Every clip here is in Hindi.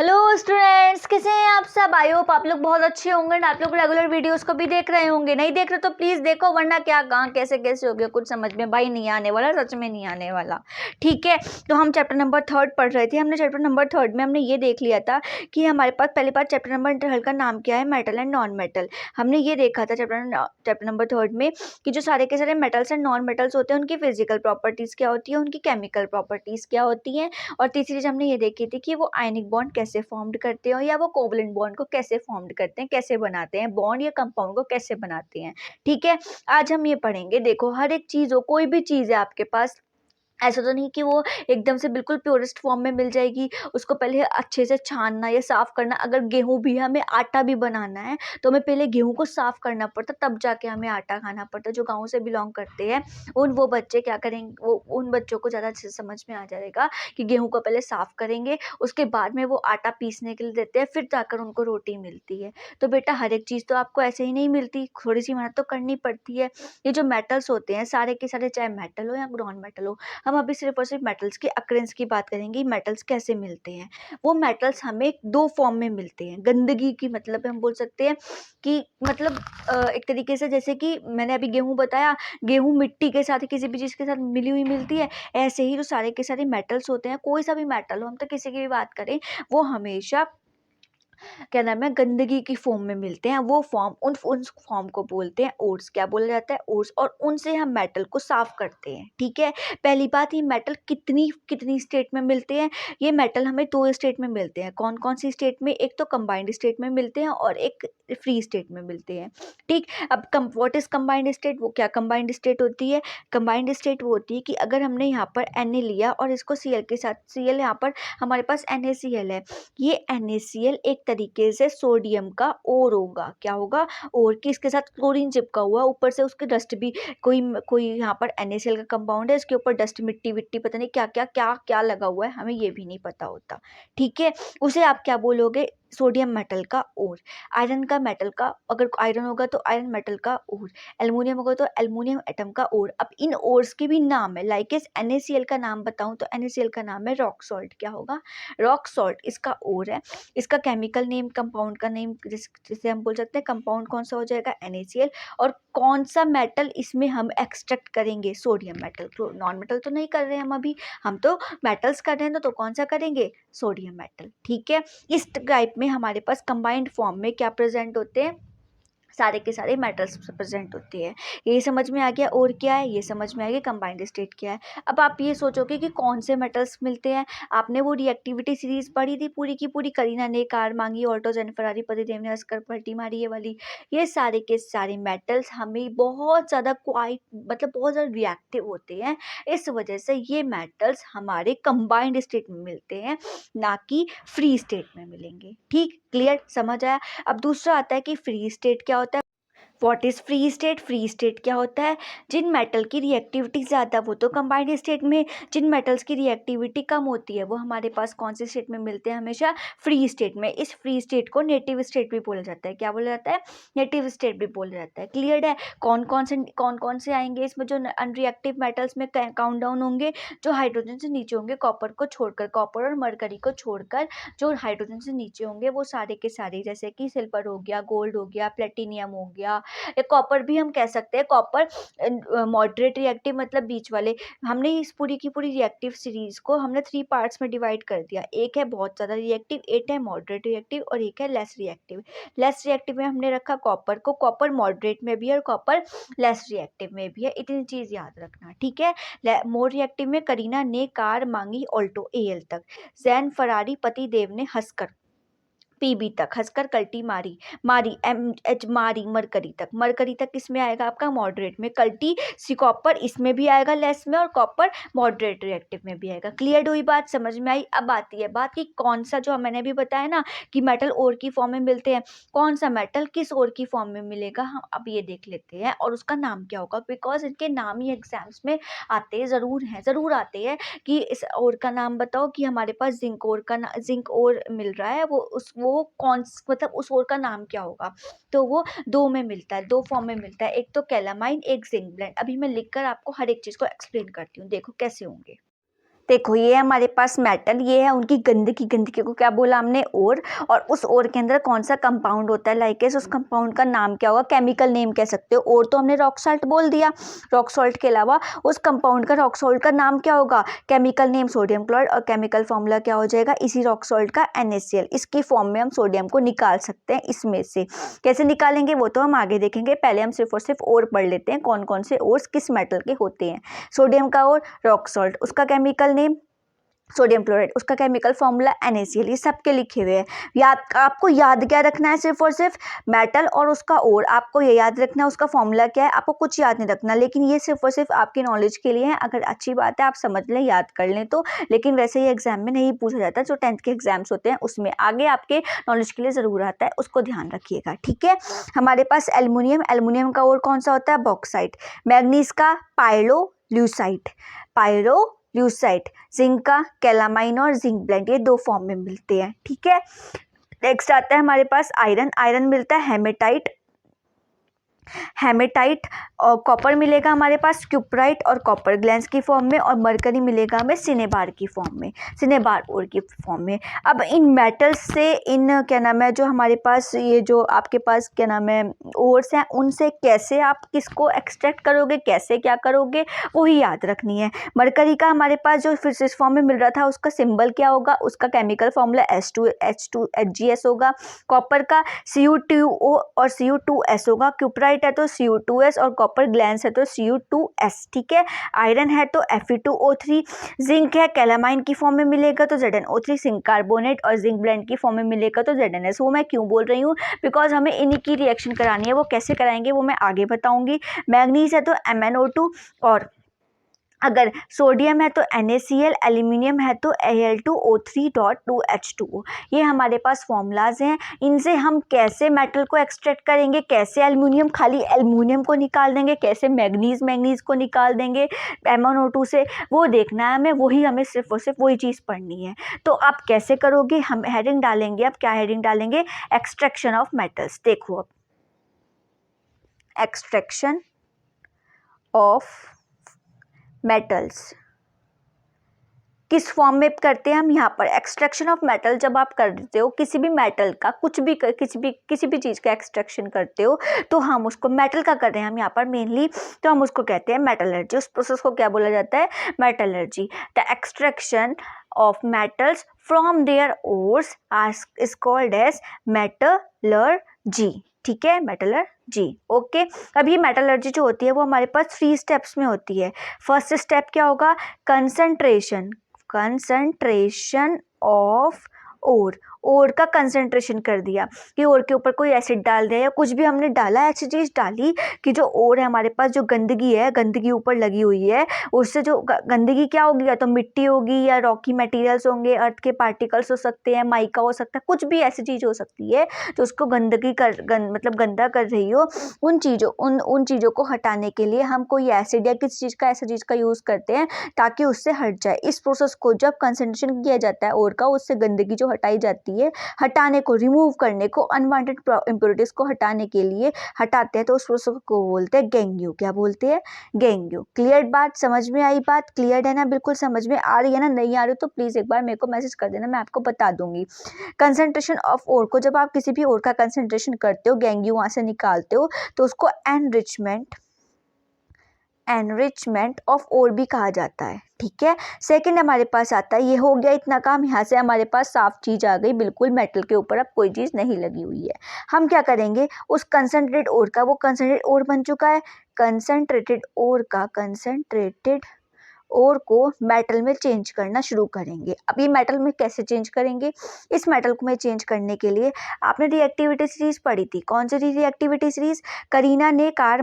हेलो स्टूडेंट्स, कैसे हैं आप सब। आई होप आप लोग बहुत अच्छे होंगे और आप लोग रेगुलर वीडियोस को भी देख रहे होंगे। नहीं देख रहे तो प्लीज देखो, वरना क्या कहाँ कैसे कैसे हो गया कुछ समझ में भाई नहीं आने वाला, सच में नहीं आने वाला। ठीक है, तो हम चैप्टर नंबर 3 पढ़ रहे थे। हमने चैप्टर नंबर 3 में हमने ये देख लिया था कि हमारे पास पहली बार चैप्टर नंबर 3 का नाम क्या है, मेटल एंड नॉन मेटल। हमने ये देखा था चैप्टर नंबर 3 में कि जो सारे के सारे मेटल्स एंड नॉन मेटल्स होते हैं उनकी फिजिकल प्रॉपर्टीज क्या होती है, उनकी केमिकल प्रॉपर्टीज क्या होती हैं। और तीसरी चीज हमने ये देखी थी कि वो आयनिक बॉन्ड कैसे फॉर्म्ड करते हैं या वो कोवलेंट बॉन्ड को कैसे फॉर्म्ड करते हैं, कैसे बनाते हैं बॉन्ड या कंपाउंड को कैसे बनाते हैं। ठीक है, आज हम ये पढ़ेंगे। देखो, हर एक चीज हो, कोई भी चीज है आपके पास, ऐसा तो नहीं कि वो एकदम से बिल्कुल प्योरेस्ट फॉर्म में मिल जाएगी। उसको पहले अच्छे से छानना या साफ करना। अगर गेहूं भी, हमें आटा भी बनाना है तो हमें पहले गेहूं को साफ करना पड़ता, तब जाके हमें आटा खाना पड़ता। जो गाँव से बिलोंग करते हैं वो बच्चे क्या करेंगे, वो उन बच्चों को ज़्यादा अच्छे से समझ में आ जाएगा कि गेहूं को पहले साफ करेंगे, उसके बाद में वो आटा पीसने के लिए देते हैं, फिर जाकर उनको रोटी मिलती है। तो बेटा, हर एक चीज़ तो आपको ऐसे ही नहीं मिलती, थोड़ी सी मेहनत तो करनी पड़ती है। ये जो मेटल्स होते हैं सारे के सारे, चाहे मेटल हो या नॉन मेटल हो, हम अभी सिर्फ और सिर्फ मेटल्स की अक्रेंस की बात करेंगे। मेटल्स कैसे मिलते हैं? वो मेटल्स हमें दो फॉर्म में मिलते हैं। गंदगी की मतलब हम बोल सकते हैं कि मतलब एक तरीके से, जैसे कि मैंने अभी गेहूं बताया, गेहूं मिट्टी के साथ किसी भी चीज़ के साथ मिली हुई मिलती है। ऐसे ही जो सारे के सारे मेटल्स होते हैं, कोई सा भी मेटल हो, हम तो किसी की भी बात करें, वो हमेशा क्या नाम है, गंदगी की फॉर्म में मिलते हैं। वो फॉर्म, उन फॉर्म को बोलते हैं ओर्स। क्या बोला जाता है? ओर्स। और उनसे हम मेटल को साफ करते हैं। ठीक है, पहली बात, ये मेटल कितनी कितनी स्टेट में मिलते हैं? ये मेटल हमें दो स्टेट में मिलते हैं। कौन कौन सी स्टेट में? एक तो कंबाइंड स्टेट में मिलते हैं और एक फ्री स्टेट में मिलते हैं। ठीक, अब व्हाट इज कंबाइंड स्टेट? वो क्या कंबाइंड स्टेट होती है? कंबाइंड स्टेट वो होती है कि अगर हमने यहाँ पर Na लिया और इसको Cl के साथ, Cl यहाँ पर हमारे पास NaCl है, ये NaCl एक तरीके से सोडियम का ओर होगा। क्या होगा? और कि इसके साथ क्लोरीन चिपका हुआ, ऊपर से उसकी डस्ट भी, कोई कोई यहाँ पर NaCl का कंपाउंड है, इसके ऊपर डस्ट, मिट्टी विट्टी, पता नहीं क्या क्या क्या क्या लगा हुआ है, हमें ये भी नहीं पता होता। ठीक है, उसे आप क्या बोलोगे? सोडियम मेटल का ओर। आयरन का मेटल का, अगर आयरन होगा तो आयरन मेटल का ओर, एल्युमिनियम होगा तो एल्युमिनियम एटम का ओर। अब इन ओर्स के भी नाम है, लाइक इस NaCl का नाम बताऊं तो NaCl का नाम है रॉक सॉल्ट। क्या होगा? रॉक सॉल्ट इसका ओर है। इसका केमिकल नेम, कंपाउंड का नेम, जिसे हम बोल सकते हैं कंपाउंड कौन सा हो जाएगा? NaCl। और कौन सा मेटल इसमें हम एक्सट्रैक्ट करेंगे? Sodium metal. नॉन मेटल तो नहीं कर रहे हैं हम तो मेटल्स कर रहे हैं, तो कौन सा करेंगे? Sodium metal. ठीक है, इस टाइप में हमारे पास कंबाइंड फॉर्म में क्या प्रेजेंट होते हैं? सारे के सारे मेटल्स प्रेजेंट होते हैं। ये समझ में आ गया और क्या है, ये समझ में आ गया कंबाइंड स्टेट क्या है। अब आप ये सोचोगे कि कौन से मेटल्स मिलते हैं। आपने वो रिएक्टिविटी सीरीज पढ़ी थी पूरी की पूरी, करीना ने कार मांगी, ऑल्टो जेन फरारी, पतिदेव ने अस्कर पलटी मारी, ये वाली। ये सारे के सारे मेटल्स हमें बहुत ज़्यादा क्वाइट, मतलब बहुत ज़्यादा रिएक्टिव होते हैं। इस वजह से ये मेटल्स हमारे कंबाइंड स्टेट में मिलते हैं, ना कि फ्री स्टेट में मिलेंगे। ठीक, क्लियर, समझ आया? अब दूसरा आता है कि फ्री स्टेट क्या होता है। What is free state? Free state क्या होता है? जिन मेटल की रिएक्टिविटी ज़्यादा, वो तो कंबाइंड स्टेट में, जिन मेटल्स की रिएक्टिविटी कम होती है वो हमारे पास कौन से स्टेट में मिलते हैं? हमेशा फ्री स्टेट में। इस फ्री स्टेट को नेटिव स्टेट भी बोला जाता है। क्या बोला जाता है? नेटिव स्टेट भी बोला जाता है। क्लियर है? कौन कौन से आएंगे इसमें? जो अनरिएक्टिव मेटल्स में काउंट डाउन होंगे, जो हाइड्रोजन से नीचे होंगे, कॉपर को छोड़कर, कॉपर और मरकरी को छोड़कर जो हाइड्रोजन से नीचे होंगे वो सारे के सारे, जैसे कि सिल्वर हो गया, गोल्ड हो गया, प्लेटिनियम हो गया, या कॉपर भी हम कह सकते हैं। कॉपर मॉडरेट रिएक्टिव, मतलब बीच वाले। हमने इस पूरी की पूरी रिएक्टिव सीरीज को हमने 3 पार्ट्स में डिवाइड कर दिया। एक है बहुत ज़्यादा रिएक्टिव, एक है मॉडरेट रिएक्टिव और एक है लेस रिएक्टिव। लेस रिएक्टिव में हमने रखा कॉपर को। कॉपर मॉडरेट में भी है और कॉपर लेस रिएक्टिव में भी है, इतनी चीज़ याद रखना। ठीक है, मोर रिएक्टिव में करीना ने कार मांगी, ऑल्टो AL तक, जैन फरारी, पति देव ने हंसकर, PB तक, हंसकर कल्टी मारी, मारी MH मारी, मरकरी तक। मरकरी तक किसमें आएगा आपका? मॉडरेट में। कल्टी सी कॉपर इसमें भी आएगा लेस में, और कॉपर मॉडरेट रिएक्टिव में भी आएगा। क्लियर हुई बात? समझ में आई? अब आती है बात कि कौन सा, जो मैंने भी बताया ना कि मेटल ओर की फॉर्म में मिलते हैं, कौन सा मेटल किस ओर की फॉर्म में मिलेगा, हम अब ये देख लेते हैं। और उसका नाम क्या होगा, बिकॉज इनके नाम ही एग्जाम्स में आते ज़रूर आते हैं कि इस ओर का नाम बताओ, कि हमारे पास जिंक ओर का जिंक ओर मिल रहा है, वो कौन, मतलब उस ओर का नाम क्या होगा। तो वो दो में मिलता है, दो फॉर्म में मिलता है, एक तो कैलामाइन, एक जिंक ब्लेंड। अभी मैं लिखकर आपको हर एक चीज़ को एक्सप्लेन करती हूँ, देखो कैसे होंगे। देखो ये हमारे पास मेटल, ये है उनकी गंदगी, गंदगी को क्या बोला हमने, और उस और के अंदर कौन सा कंपाउंड होता है, लाइक उस कंपाउंड का नाम क्या होगा, केमिकल नेम कह सकते हो। और तो हमने रॉक सॉल्ट बोल दिया, रॉक सॉल्ट के अलावा उस कंपाउंड का, रॉक सॉल्ट का नाम क्या होगा, केमिकल नेम सोडियम क्लोराइड, और केमिकल फॉर्मूला क्या हो जाएगा इसी रॉक सॉल्ट का NaCl। इसकी फॉर्म में हम सोडियम को निकाल सकते हैं इसमें से। कैसे निकालेंगे वो तो हम आगे देखेंगे, पहले हम सिर्फ और सिर्फ और पढ़ लेते हैं कौन कौन से और किस मेटल के होते हैं। सोडियम का और रॉक सॉल्ट, उसका केमिकल नेम सोडियम क्लोराइड, उसका केमिकल फॉर्मूला NaCl, ये सबके लिखे हुए हैं। आपको याद क्या रखना है, सिर्फ और सिर्फ मेटल और उसका और, आपको ये याद रखना है उसका फॉर्मूला क्या है, आपको कुछ याद नहीं रखना, लेकिन ये सिर्फ और सिर्फ आपकी नॉलेज के लिए है। अगर अच्छी बात है आप समझ लें, याद कर लें तो, लेकिन वैसे ये एग्जाम में नहीं पूछा जाता, जो 10th के एग्जाम्स होते हैं उसमें आगे आपके नॉलेज के लिए ज़रूर आता है, उसको ध्यान रखिएगा, ठीक है। हमारे पास एल्युमिनियम, एल्युमिनियम का और कौन सा होता है, बॉक्साइट। मैग्नीज का पायरोल्यूसाइट, पायरोल्यूसाइट। जिंक का कैलामाइन और जिंक ब्लेंड, ये 2 फॉर्म में मिलते हैं, ठीक है। नेक्स्ट आता है हमारे पास आयरन, आयरन मिलता है हेमेटाइट, हेमेटाइट, और कॉपर मिलेगा हमारे पास क्यूपराइट और कॉपर ग्लैंस की फॉर्म में, और मरकरी मिलेगा हमें सिनेबार की फॉर्म में, सिनेबार ओर की फॉर्म में। अब इन मेटल्स से, इन क्या नाम है जो हमारे पास ये जो आपके पास क्या नाम है ओर्स हैं, उनसे कैसे आप किसको एक्सट्रैक्ट करोगे, कैसे क्या करोगे, वही याद रखनी है। मरकरी का हमारे पास जो फिर इस फॉर्म में मिल रहा था उसका सिंबल क्या होगा, उसका केमिकल फॉर्मूला H2HGS होगा। कॉपर का Cu2O और Cu2S होगा। क्यूपराइट है तो Cu2S और कॉपर ग्लैंस है तो Cu2S, ठीक है। आयरन है तो Fe2O3, जिंक है कैलामाइन की फॉर्म में मिलेगा तो ZnO3, जिंक कार्बोनेट और जिंक ब्लेंड की फॉर्म में मिलेगा तो ZnS। वो मैं क्यों बोल रही हूँ, बिकॉज हमें इन्हीं की रिएक्शन करानी है, वो कैसे कराएंगे वो मैं आगे बताऊंगी। मैग्नीज है तो MnO2, और अगर सोडियम है तो NaCl, एल्यूमिनियम है तो Al2O3.2H2O। ये हमारे पास फॉर्मूलाज हैं, इनसे हम कैसे मेटल को एक्सट्रैक्ट करेंगे, कैसे एल्यूमिनियम, खाली एल्यूमिनियम को निकाल देंगे, कैसे मैग्नीज को निकाल देंगे MnO2 से, वो देखना है हमें, वही हमें सिर्फ और सिर्फ वही चीज़ पढ़नी है। तो आप कैसे करोगे, हम हेडिंग डालेंगे, अब क्या हेडिंग डालेंगे, एक्सट्रैक्शन ऑफ मेटल्स। देखो अब एक्सट्रैक्शन ऑफ मेटल्स किस फॉर्म में करते हैं हम, यहाँ पर एक्सट्रैक्शन ऑफ मेटल जब आप करते हो, किसी भी मेटल का, कुछ भी किसी भी चीज़ का एक्सट्रैक्शन करते हो, तो हम उसको मेटल का कर रहे हैं हम यहाँ पर मेनली, तो हम उसको कहते हैं मेटलर्जी। उस प्रोसेस को क्या बोला जाता है, metallurgy. The extraction of metals from their ores is called as metallurgy, ठीक है, मेटलर्जी, ओके। अब ये मेटलर्जी जो होती है वो हमारे पास 3 स्टेप्स में होती है। फर्स्ट स्टेप क्या होगा, कंसंट्रेशन ऑफ ओर का कंसंट्रेशन कर दिया, कि ओर के ऊपर कोई एसिड डाल दिया या कुछ भी हमने डाला, ऐसी चीज़ डाली कि जो ओर है हमारे पास, जो गंदगी है, गंदगी ऊपर लगी हुई है, उससे जो गंदगी क्या होगी, या तो मिट्टी होगी या रॉकी मटेरियल्स होंगे, अर्थ के पार्टिकल्स हो सकते हैं, माइका हो सकता है, कुछ भी ऐसी चीज़ हो सकती है जो उसको मतलब गंदा कर रही हो। उन चीज़ों को हटाने के लिए हम कोई एसिड या किसी चीज़ का, ऐसा चीज़ का यूज़ करते हैं ताकि उससे हट जाए। इस प्रोसेस को जब कंसंट्रेशन किया जाता है ओर का, उससे गंदगी जो हटाई जाती है, हटाने को, रिमूव करने को, अनवांटेड इंप्योरिटीज को हटाने के लिए हटाते हैं, तो उस प्रोसेस को बोलते हैं गेंग्यू। क्या बोलते हैं, गेंग्यू। क्लियर बात, समझ में आई बात, क्लियर है ना, बिल्कुल समझ में आ रही है ना, नहीं आ रही तो प्लीज़ एक बार मेरे को मैसेज कर देना, मैं आपको बता दूंगी। कंसंट्रेशन ऑफ ओर को, जब आप किसी भी ओर का कंसंट्रेशन करते हो, गेंग्यू वहाँ से निकालते हो, तो उसको एनरिचमेंट ऑफ ओर भी कहा जाता है, ठीक है। सेकंड हमारे पास आता है, ये हो गया इतना काम, यहाँ से हमारे पास साफ चीज़ आ गई, बिल्कुल मेटल के ऊपर अब कोई चीज़ नहीं लगी हुई है। हम क्या करेंगे, उस कंसंट्रेटेड ओर का, वो कंसंट्रेटेड ओर बन चुका है, कंसंट्रेटेड ओर को मेटल में चेंज करना शुरू करेंगे। अब ये मेटल में कैसे चेंज करेंगे, इस मेटल को में चेंज करने के लिए आपने रिएक्टिविटी सीरीज पढ़ी थी, कौन सी रिएक्टिविटी सीरीज, करीना ने कार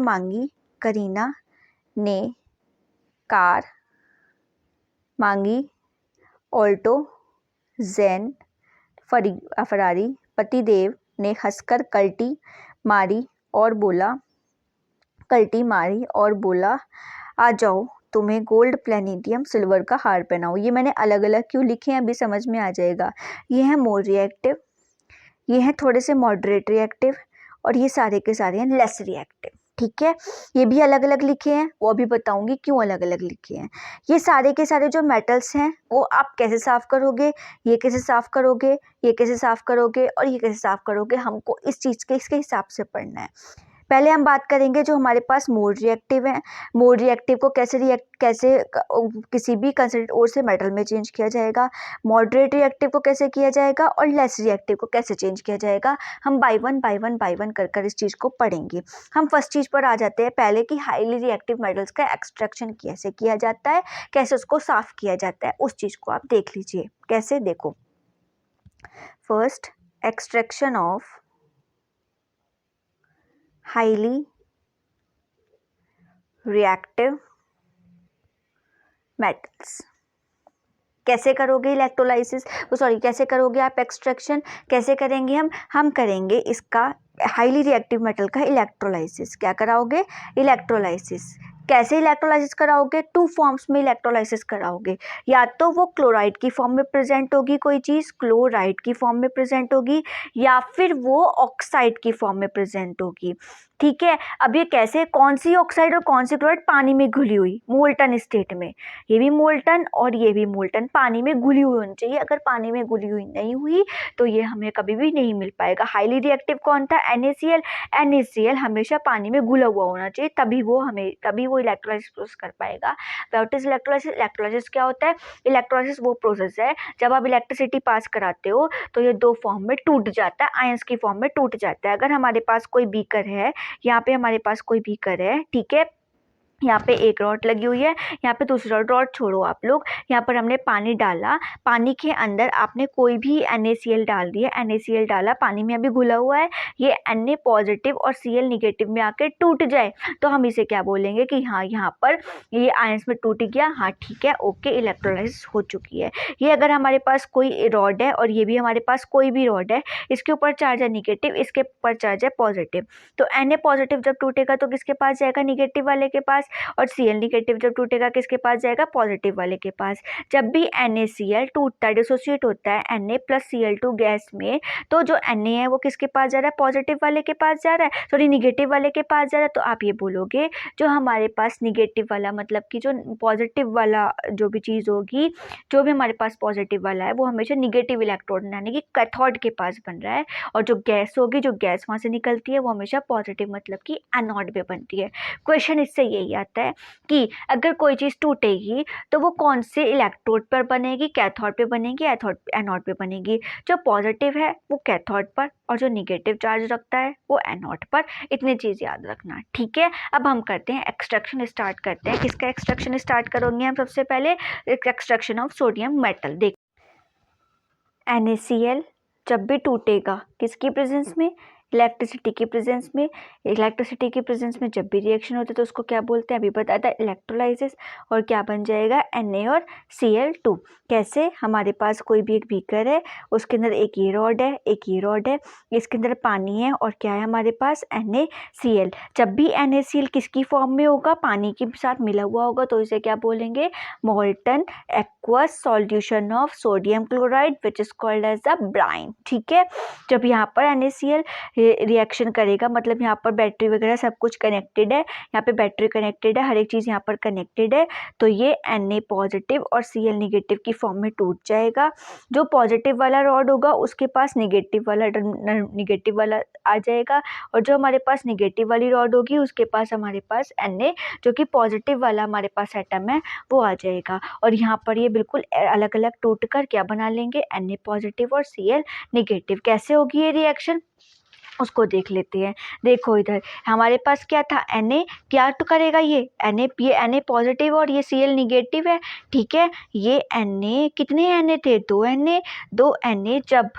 मांगी, ऑल्टो, जेन, फरारी, पतिदेव ने हंसकर कल्टी मारी और बोला, आ जाओ तुम्हें गोल्ड, प्लेनेडियम, सिल्वर का हार पहनाओ। ये मैंने अलग अलग क्यों लिखे हैं, अभी समझ में आ जाएगा। ये है मोर रिएक्टिव, ये है थोड़े से मॉडरेट रिएक्टिव, और ये सारे के सारे हैं लेस रिएक्टिव, ठीक है। ये भी अलग अलग लिखे हैं, वो भी बताऊंगी क्यों अलग अलग लिखे हैं। ये सारे के सारे जो मेटल्स हैं वो आप कैसे साफ करोगे, ये कैसे साफ करोगे, ये कैसे साफ करोगे और ये कैसे साफ करोगे, हमको इस चीज़ के इसके हिसाब से पढ़ना है। पहले हम बात करेंगे जो हमारे पास मोड रिएक्टिव है, मोड रिएक्टिव को किसी भी कंसंट्रेट ओर से मेटल में चेंज किया जाएगा, मॉडरेट रिएक्टिव को कैसे किया जाएगा और लेस रिएक्टिव को कैसे चेंज किया जाएगा। हम बाय वन कर इस चीज़ को पढ़ेंगे। हम फर्स्ट चीज़ पर आ जाते हैं पहले कि हाईली रिएक्टिव मेटल्स का एक्सट्रैक्शन कैसे किया जाता है, कैसे उसको साफ किया जाता है, उस चीज़ को आप देख लीजिए। कैसे, देखो, first extraction of highly reactive metals। कैसे करोगे इलेक्ट्रोलाइसिस, कैसे करोगे आप एक्सट्रैक्शन, कैसे करेंगे हम करेंगे इसका हाईली रिएक्टिव मेटल का इलेक्ट्रोलाइसिस। क्या कराओगे, इलेक्ट्रोलाइसिस। कैसे इलेक्ट्रोलाइसिस कराओगे, टू फॉर्म्स में इलेक्ट्रोलाइसिस कराओगे। या तो वो क्लोराइड की फॉर्म में प्रेजेंट होगी, कोई चीज़ क्लोराइड की फॉर्म में प्रेजेंट होगी, या फिर वो ऑक्साइड की फॉर्म में प्रेजेंट होगी। ठीक है। अब ये कैसे, कौन सी ऑक्साइड और कौन सी क्लोराइड, पानी में घुली हुई मोल्टन स्टेट में, ये भी मोल्टन और ये भी मोल्टन, पानी में घुली हुई होनी चाहिए। अगर पानी में घुली हुई नहीं हुई तो ये हमें कभी भी नहीं मिल पाएगा। हाईली रिएक्टिव कौन था, NaCl। NaCl हमेशा पानी में घुला हुआ होना चाहिए, तभी वो इलेक्ट्रोलाइसिस प्रोसेस कर पाएगा। व्हाट इज इलेक्ट्रोलाइसिस, इलेक्ट्रोलाइसिस क्या होता है, इलेक्ट्रोलाइसिस वो प्रोसेस है जब आप इलेक्ट्रिसिटी पास कराते हो तो ये दो फॉर्म में टूट जाता है, आयंस की फॉर्म में टूट जाता है। अगर हमारे पास कोई बीकर है, यहाँ पे हमारे पास कोई बीकर है, ठीक है, यहाँ पे एक रॉड लगी हुई है, यहाँ पे दूसरी रॉड छोड़ो आप लोग, यहाँ पर हमने पानी डाला, पानी के अंदर आपने कोई भी NaCl डाल दिया, NaCl डाला, पानी में अभी घुला हुआ है, ये Na पॉजिटिव और Cl निगेटिव में आके टूट जाए तो हम इसे क्या बोलेंगे कि हाँ यहाँ पर ये आयंस में टूट गया, हाँ ठीक है, ओके, इलेक्ट्रोलाइसिस हो चुकी है। ये अगर हमारे पास कोई रॉड है और ये भी हमारे पास कोई भी रॉड है, इसके ऊपर चार्ज है निगेटिव, इसके ऊपर चार्ज है पॉजिटिव, तो Na पॉजिटिव जब टूटेगा तो किसके पास जाएगा, निगेटिव वाले के पास, और Cl निगेटिव जब टूटेगा किसके पास जाएगा, पॉजिटिव वाले के पास। जब भी NaCl टूटता है, डिसोसिएट होता है Na प्लस Cl2 गैस में, तो जो Na है वो किसके पास जा रहा है, पॉजिटिव वाले के पास जा रहा है, सॉरी निगेटिव वाले के पास जा रहा है। तो आप ये बोलोगे जो हमारे पास निगेटिव वाला, मतलब कि जो पॉजिटिव वाला जो भी चीज़ होगी, जो भी हमारे पास पॉजिटिव वाला है वो हमेशा निगेटिव इलेक्ट्रोड यानी कि कैथोड के पास बन रहा है, और जो गैस होगी, जो गैस वहाँ से निकलती है वो हमेशा पॉजिटिव मतलब कि एनोड पे बनती है। क्वेश्चन इससे यही आता है कि अगर कोई चीज़ टूटेगी तो वो कौन से इलेक्ट्रोड पर बनेगी, कैथोड पे बनेगी, एनोड पे बनेगी। जो पॉजिटिव है वो कैथोड पर और जो निगेटिव चार्ज रखता है वो एनोड पर। इतनी चीज़ याद रखना, ठीक है। अब हम करते हैं एक्सट्रैक्शन, स्टार्ट करते हैं। किसका एक्सट्रैक्शन स्टार्ट करोगे हम, सबसे पहले एक्सट्रैक्शन ऑफ सोडियम मेटल। देख, NaCl जब भी टूटेगा किसकी प्रेजेंस में, इलेक्ट्रिसिटी की प्रेजेंस में। इलेक्ट्रिसिटी की प्रेजेंस में जब भी रिएक्शन होता है तो उसको क्या बोलते हैं, अभी बताया था, इलेक्ट्रोलाइसिस। और क्या बन जाएगा, Na और Cl2। कैसे, हमारे पास कोई भी एक बीकर है, उसके अंदर एक ये रॉड है, एक ये रॉड है, इसके अंदर पानी है और क्या है हमारे पास, NaCl। जब भी NaCl किसकी फॉर्म में होगा, पानी के साथ मिला हुआ होगा, तो इसे क्या बोलेंगे, molten aqueous solution of sodium chloride which is called as a brine. ठीक है। जब यहाँ पर NaCl रिएक्शन करेगा, मतलब यहाँ पर बैटरी वगैरह सब कुछ कनेक्टेड है, यहाँ पे बैटरी कनेक्टेड है, हर एक चीज़ यहाँ पर कनेक्टेड है, तो ये Na पॉजिटिव और Cl निगेटिव की फॉर्म में टूट जाएगा। जो पॉजिटिव वाला रॉड होगा उसके पास निगेटिव वाला आ जाएगा, और जो हमारे पास निगेटिव वाली रॉड होगी उसके पास हमारे पास Na जो कि पॉजिटिव वाला हमारे पास एटम है वो आ जाएगा। और यहाँ पर ये बिल्कुल अलग अलग टूट कर क्या बना लेंगे, Na पॉजिटिव और Cl निगेटिव। कैसे होगी ये रिएक्शन उसको देख लेते हैं। देखो इधर हमारे पास क्या था, Na क्या तो करेगा, ये Na पॉजिटिव और ये Cl निगेटिव है, ठीक है। ये Na कितने Na थे, 2 Na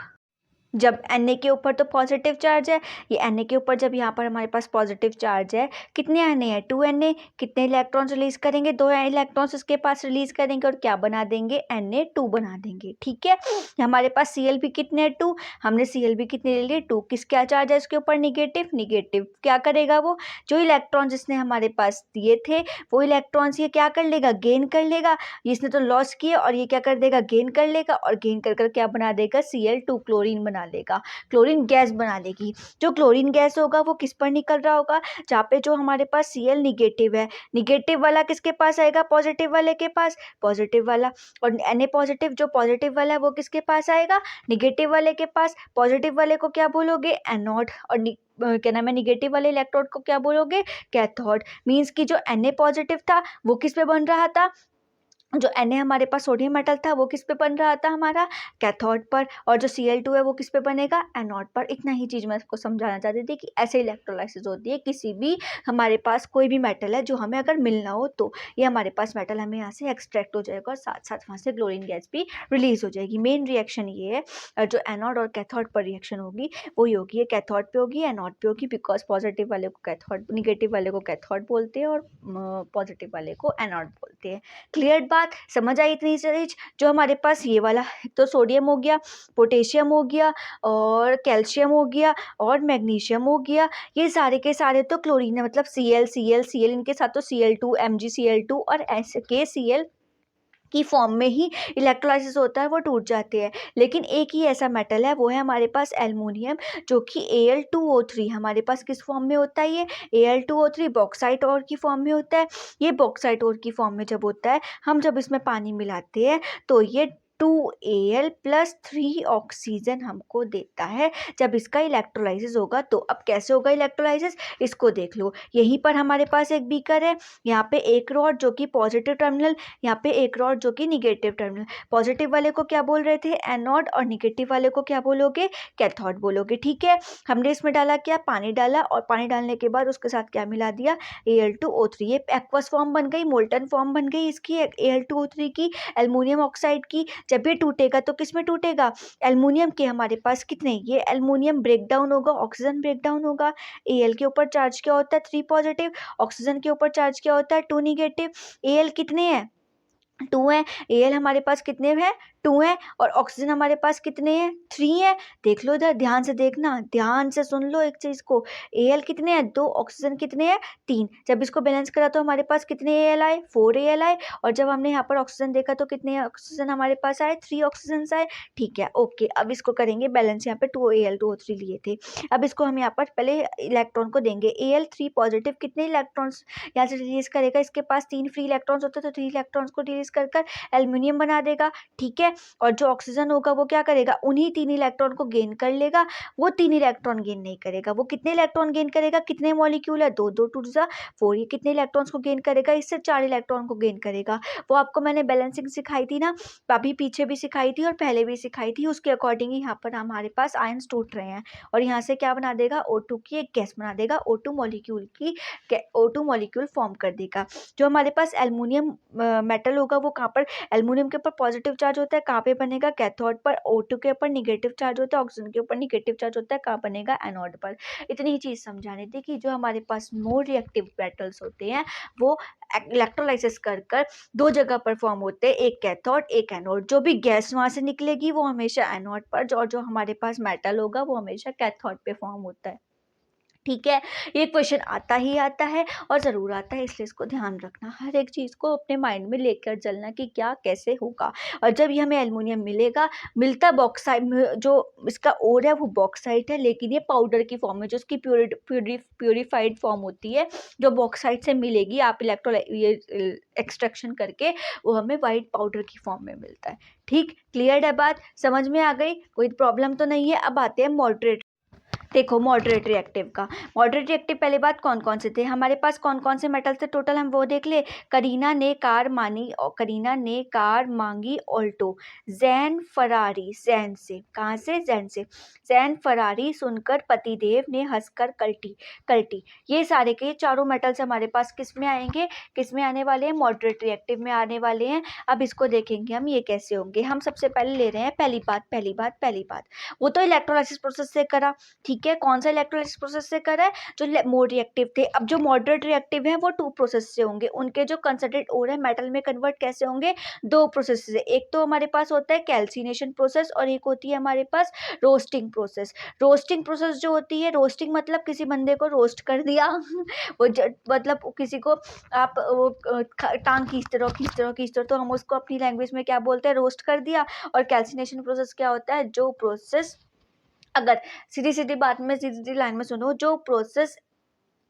जब Na के ऊपर तो पॉजिटिव चार्ज है, ये Na के ऊपर जब यहाँ पर हमारे पास पॉजिटिव चार्ज है, कितने Na है, 2 Na, कितने इलेक्ट्रॉन्स रिलीज करेंगे, 2 इलेक्ट्रॉन्स इसके पास रिलीज करेंगे और क्या बना देंगे, Na2 बना देंगे। ठीक है। हमारे पास Cl भी कितने 2, हमने Cl भी कितने ले लिए 2, किसका चार्ज है इसके ऊपर, निगेटिव। क्या करेगा वो, जो इलेक्ट्रॉन्स इसने हमारे पास दिए थे वो इलेक्ट्रॉन्स ये क्या कर लेगा, गेन कर लेगा। इसने तो लॉस किया और ये क्या कर देगा, गेन कर लेगा, और गेन कर क्या बना देगा, Cl2 क्लोरीन बना बना देगा, क्लोरीन गैस बना देगी। जो क्लोरीन गैस होगा वो किस पर निकल रहा होगा, जहाँ पे जो हमारे पास Cl निगेटिव है, निगेटिव वाला किसके पास आएगा, पॉजिटिव वाले के पास, पॉजिटिव वाला। और Na पॉजिटिव जो पॉजिटिव वाला है वो किसके पास आएगा, निगेटिव वाले के पास। पॉजिटिव वाले को क्या बोलोगे, एनोड, और क्या नाम है, निगेटिव वाले इलेक्ट्रोड को क्या बोलोगे, कैथोड। मीन्स कि जो Na पॉजिटिव था वो किस पे बन रहा था, जो Na हमारे पास सोडियम मेटल था वो किस पे बन रहा था, हमारा कैथोड पर, और जो Cl2 है वो किस पे बनेगा, एनोड पर। इतना ही चीज़ मैं इसको समझाना चाहती थी कि ऐसे इलेक्ट्रोलाइसिस होती है। किसी भी हमारे पास कोई भी मेटल है जो हमें अगर मिलना हो तो ये हमारे पास मेटल हमें यहाँ से एक्सट्रैक्ट हो जाएगा और साथ साथ वहाँ से क्लोरीन गैस भी रिलीज हो जाएगी। मेन रिएक्शन ये है, जो एनोड और कैथोड पर रिएक्शन होगी वही होगी, ये कैथोड पे होगी, एनोड पे होगी, बिकॉज पॉजिटिव वाले को कैथोड, निगेटिव वाले को कैथोड बोलते हैं और पॉजिटिव वाले को एनोड बोलते हैं। क्लियर बात, समझ आई इतनी चीज। जो हमारे पास ये वाला तो सोडियम हो गया, पोटेशियम हो गया, और कैल्शियम हो गया, और मैग्नीशियम हो गया, ये सारे के सारे तो क्लोरीन है, मतलब Cl इनके साथ तो Cl2 MgCl2 और KCl की फॉर्म में ही इलेक्ट्रोलाइसिस होता है, वो टूट जाते हैं। लेकिन एक ही ऐसा मेटल है, वो है हमारे पास एल्युमिनियम, जो कि Al2O3 हमारे पास किस फॉर्म में होता है, ये Al2O3 बॉक्साइट और की फॉर्म में होता है। ये बॉक्साइट और की फॉर्म में जब होता है, हम जब इसमें पानी मिलाते हैं तो ये 2Al प्लस 3 ऑक्सीजन हमको देता है जब इसका इलेक्ट्रोलाइसिस होगा। तो अब कैसे होगा इलेक्ट्रोलाइसिस, इसको देख लो। यहीं पर हमारे पास एक बीकर है, यहाँ पे एक रॉड जो कि पॉजिटिव टर्मिनल, यहाँ पे एक रॉड जो कि निगेटिव टर्मिनल। पॉजिटिव वाले को क्या बोल रहे थे, एनोड, और निगेटिव वाले को क्या बोलोगे, कैथोड बोलोगे। ठीक है, हमने इसमें डाला क्या, पानी डाला, और पानी डालने के बाद उसके साथ क्या मिला दिया, Al2O3। ये एक्वस फॉर्म बन गई, मोल्टन फॉर्म बन गई इसकी, Al2O3 की, एल्युमिनियम ऑक्साइड की। जब ये टूटेगा तो किस में टूटेगा, एल्युमिनियम के हमारे पास कितने, ये एल्युमिनियम ब्रेक डाउन होगा, ऑक्सीजन ब्रेक डाउन होगा। Al के ऊपर चार्ज क्या होता है, 3 पॉजिटिव, ऑक्सीजन के ऊपर चार्ज क्या होता है, 2 निगेटिव। Al कितने हैं, 2 है। Al हमारे पास कितने हैं, 2 है, और ऑक्सीजन हमारे पास कितने हैं, 3 है। देख लो इधर, ध्यान से देखना, ध्यान से सुन लो एक चीज को। Al कितने हैं, 2, ऑक्सीजन कितने हैं, 3। जब इसको बैलेंस करा तो हमारे पास कितने Al आए, 4 Al आए, और जब हमने यहाँ पर ऑक्सीजन देखा तो कितने ऑक्सीजन हमारे पास आए, 3 ऑक्सीजन आए। ठीक है, ओके। अब इसको करेंगे बैलेंस, यहाँ पे 2Al2O3 लिए थे। अब इसको हम यहाँ पर पहले इलेक्ट्रॉन को देंगे। Al3 पॉजिटिव कितने इलेक्ट्रॉन्स यहाँ से रिलीज करेगा, इसके पास 3 फ्री इलेक्ट्रॉन्स होते हैं, तो 3 इलेक्ट्रॉन्स को रिलीज कर एल्युमिनियम बना देगा। ठीक है, और जो ऑक्सीजन होगा वो क्या करेगा, उन्हीं 3 इलेक्ट्रॉन को गेन कर लेगा। वो 3 इलेक्ट्रॉन गेन नहीं करेगा, वो कितने इलेक्ट्रॉन गेन करेगा, कितने मॉलिक्यूल है, 2 2 टू जा 4, ये कितने इलेक्ट्रॉन्स को गेन करेगा, इससे 4 इलेक्ट्रॉन को गेन करेगा। वो आपको मैंने बैलेंसिंग सिखाई थी ना, अभी पीछे भी सिखाई थी और पहले भी सिखाई थी, उसके अकॉर्डिंग ही यहाँ पर हमारे पास आयंस टूट रहे हैं, और यहाँ से क्या बना देगा, O2 की एक गैस बना देगा, O2 मॉलिक्यूल फॉर्म कर देगा। जो हमारे पास एल्युमिनियम मेटल होगा वो कहाँ पर, एल्युमिनियम के ऊपर पॉजिटिव चार्ज होता है, कहाँ पे बनेगा, कैथोड पर। O2 के ऊपर निगेटिव चार्ज होता है, ऑक्सीजन के ऊपर निगेटिव चार्ज होता है, कहाँ बनेगा, एनोड पर। इतनी ही चीज समझानी थी कि जो हमारे पास मोर रिएक्टिव मेटल्स होते हैं वो इलेक्ट्रोलाइसिस कर कर 2 जगह पर फॉर्म होते हैं, एक कैथोड एक एनोड। जो भी गैस वहां से निकलेगी वो हमेशा एनोड पर, जो हमारे पास मेटल होगा वो हमेशा कैथोड पे फॉर्म होता है। ठीक है, ये क्वेश्चन आता ही आता है और ज़रूर आता है, इसलिए इसको ध्यान रखना, हर एक चीज़ को अपने माइंड में लेकर चलना कि क्या कैसे होगा। और जब ये हमें एल्युमिनियम मिलता बॉक्साइट, जो इसका ओर है वो बॉक्साइट है, लेकिन ये पाउडर की फॉर्म में, जो उसकी प्योरीफाइड फॉर्म होती है, जो बॉक्साइट से मिलेगी, आप ये एक्सट्रैक्शन करके वो हमें वाइट पाउडर की फॉर्म में मिलता है। ठीक, क्लियर है बात, समझ में आ गई, कोई प्रॉब्लम तो नहीं है। अब आते हैं मॉडरेट। देखो मॉडरेट रिएक्टिव का, मॉडरेट रिएक्टिव पहले बात कौन कौन से थे हमारे पास, कौन कौन से मेटल थे टोटल, हम वो देख ले। करीना ने कार मांगी ऑल्टो, जैन फरारी, जैन से, कहाँ से, जैन से। जैन फरारी सुनकर पतिदेव ने हंसकर कल्टी। ये सारे के चारों मेटल्स हमारे पास किस में आएंगे, किस में आने वाले हैं, मॉडरेट रिएक्टिव में आने वाले हैं। अब इसको देखेंगे हम ये कैसे होंगे। हम सबसे पहले ले रहे हैं पहली बात, वो तो इलेक्ट्रोलाइसिस प्रोसेस से करा। ठीक है, कौन सा इलेक्ट्रोलाइसिस प्रोसेस से कर रहा है, जो मोर रिएक्टिव थे। अब जो मॉडरेट रिएक्टिव है वो 2 प्रोसेस से होंगे, उनके जो कंसंट्रेट ओर है मेटल में कन्वर्ट कैसे होंगे, 2 प्रोसेस से। एक तो हमारे पास होता है कैल्सिनेशन प्रोसेस, और एक होती है हमारे पास रोस्टिंग प्रोसेस। रोस्टिंग प्रोसेस जो होती है, रोस्टिंग मतलब किसी बंदे को रोस्ट कर दिया वो मतलब किसी को आप वो टांग खींचते रहो, तो हम उसको अपनी लैंग्वेज में क्या बोलते हैं, रोस्ट कर दिया। और कैल्सिनेशन प्रोसेस क्या होता है, जो प्रोसेस अगर सीधी-सीधी बात में सीधी-सीधी लाइन में सुनो, जो प्रोसेस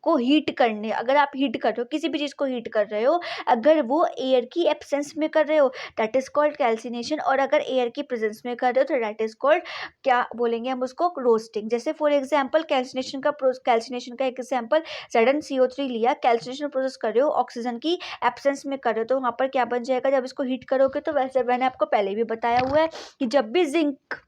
को हीट करने, अगर आप हीट कर रहे हो, किसी भी चीज़ को हीट कर रहे हो, अगर वो एयर की एब्सेंस में कर रहे हो दैट इज़ कॉल्ड कैल्सिनेशन, और अगर एयर की प्रेजेंस में कर रहे हो तो दैट इज़ कॉल्ड, क्या बोलेंगे हम उसको, रोस्टिंग। जैसे फॉर एग्जांपल कैल्सिनेशन का एक एग्जांपल, सडन CO3 लिया, कैल्सिनेशन प्रोसेस कर रहे हो, ऑक्सीजन की एब्सेंस में कर रहे हो, तो वहाँ पर क्या बन जाएगा जब इसको हीट करोगे, तो वैसे मैंने आपको पहले भी बताया हुआ है कि जब भी जिंक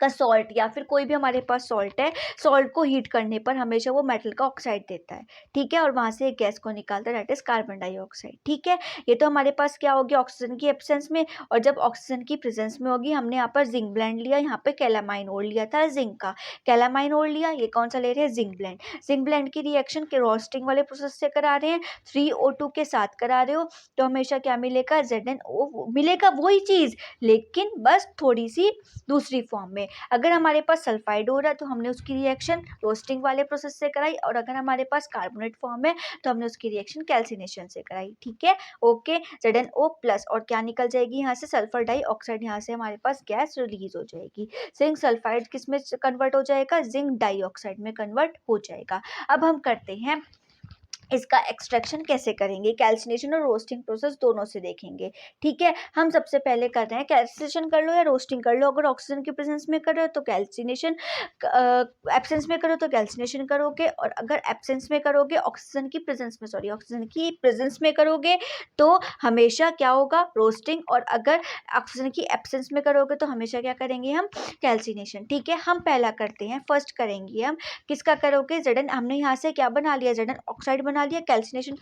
का सॉल्ट या फिर कोई भी हमारे पास सॉल्ट है, सॉल्ट को हीट करने पर हमेशा वो मेटल का ऑक्साइड देता है, ठीक है, और वहाँ से एक गैस को निकालता है दैट इज कार्बन डाइऑक्साइड, ठीक है। ये तो हमारे पास क्या होगी, ऑक्सीजन की एब्सेंस में, और जब ऑक्सीजन की प्रेजेंस में होगी, हमने यहाँ पर जिंक ब्लेंड लिया, यहाँ पे कैलामाइन ओर लिया था जिंक का, कैलामाइन ओर लिया, ये कौन सा ले रहे हैं, जिंक ब्लेंड। जिंक ब्लेंड की रिएक्शन के रोस्टिंग वाले प्रोसेस से करा रहे हैं, 3O2 के साथ करा रहे हो, तो हमेशा क्या मिलेगा, ZnO मिलेगा, वही चीज़, लेकिन बस थोड़ी सी दूसरी फॉर्म में। अगर हमारे पास सल्फाइड हो रहा है तो हमने उसकी रिएक्शन रोस्टिंग वाले प्रोसेस से कराई, और अगर हमारे पास कार्बोनेट फॉर्म है तो हमने उसकी रिएक्शन कैल्सिनेशन से कराई, ठीक है, ओके। ZnO प्लस, और क्या निकल जाएगी यहाँ से, सल्फर डाइऑक्साइड, यहाँ से हमारे पास गैस रिलीज हो जाएगी। जिंक सल्फाइड किस में कन्वर्ट हो जाएगा, जिंक डाइऑक्साइड में कन्वर्ट हो जाएगा। अब हम करते हैं इसका एक्सट्रैक्शन कैसे करेंगे, कैल्सिनेशन और रोस्टिंग प्रोसेस दोनों से देखेंगे, ठीक है। हम सबसे पहले कर रहे हैं, कैल्सिनेशन कर लो या रोस्टिंग कर लो, अगर ऑक्सीजन की प्रेजेंस में कर रहे हो तो कैल्सिनेशन, एब्सेंस में करो तो कैल्सिनेशन करोगे, और अगर एब्सेंस में करोगे, ऑक्सीजन की प्रेजेंस में, सॉरी ऑक्सीजन की प्रेजेंस में करोगे तो हमेशा क्या होगा, रोस्टिंग, और अगर ऑक्सीजन की एब्सेंस में करोगे तो हमेशा क्या करेंगे हम, कैल्सिनेशन, ठीक है। हम पहला करते हैं, फर्स्ट करेंगे हम, किसका करोगे, Zn, हमने यहाँ से क्या बना लिया, Zn ऑक्साइड बना लिया कैल्सिनेशन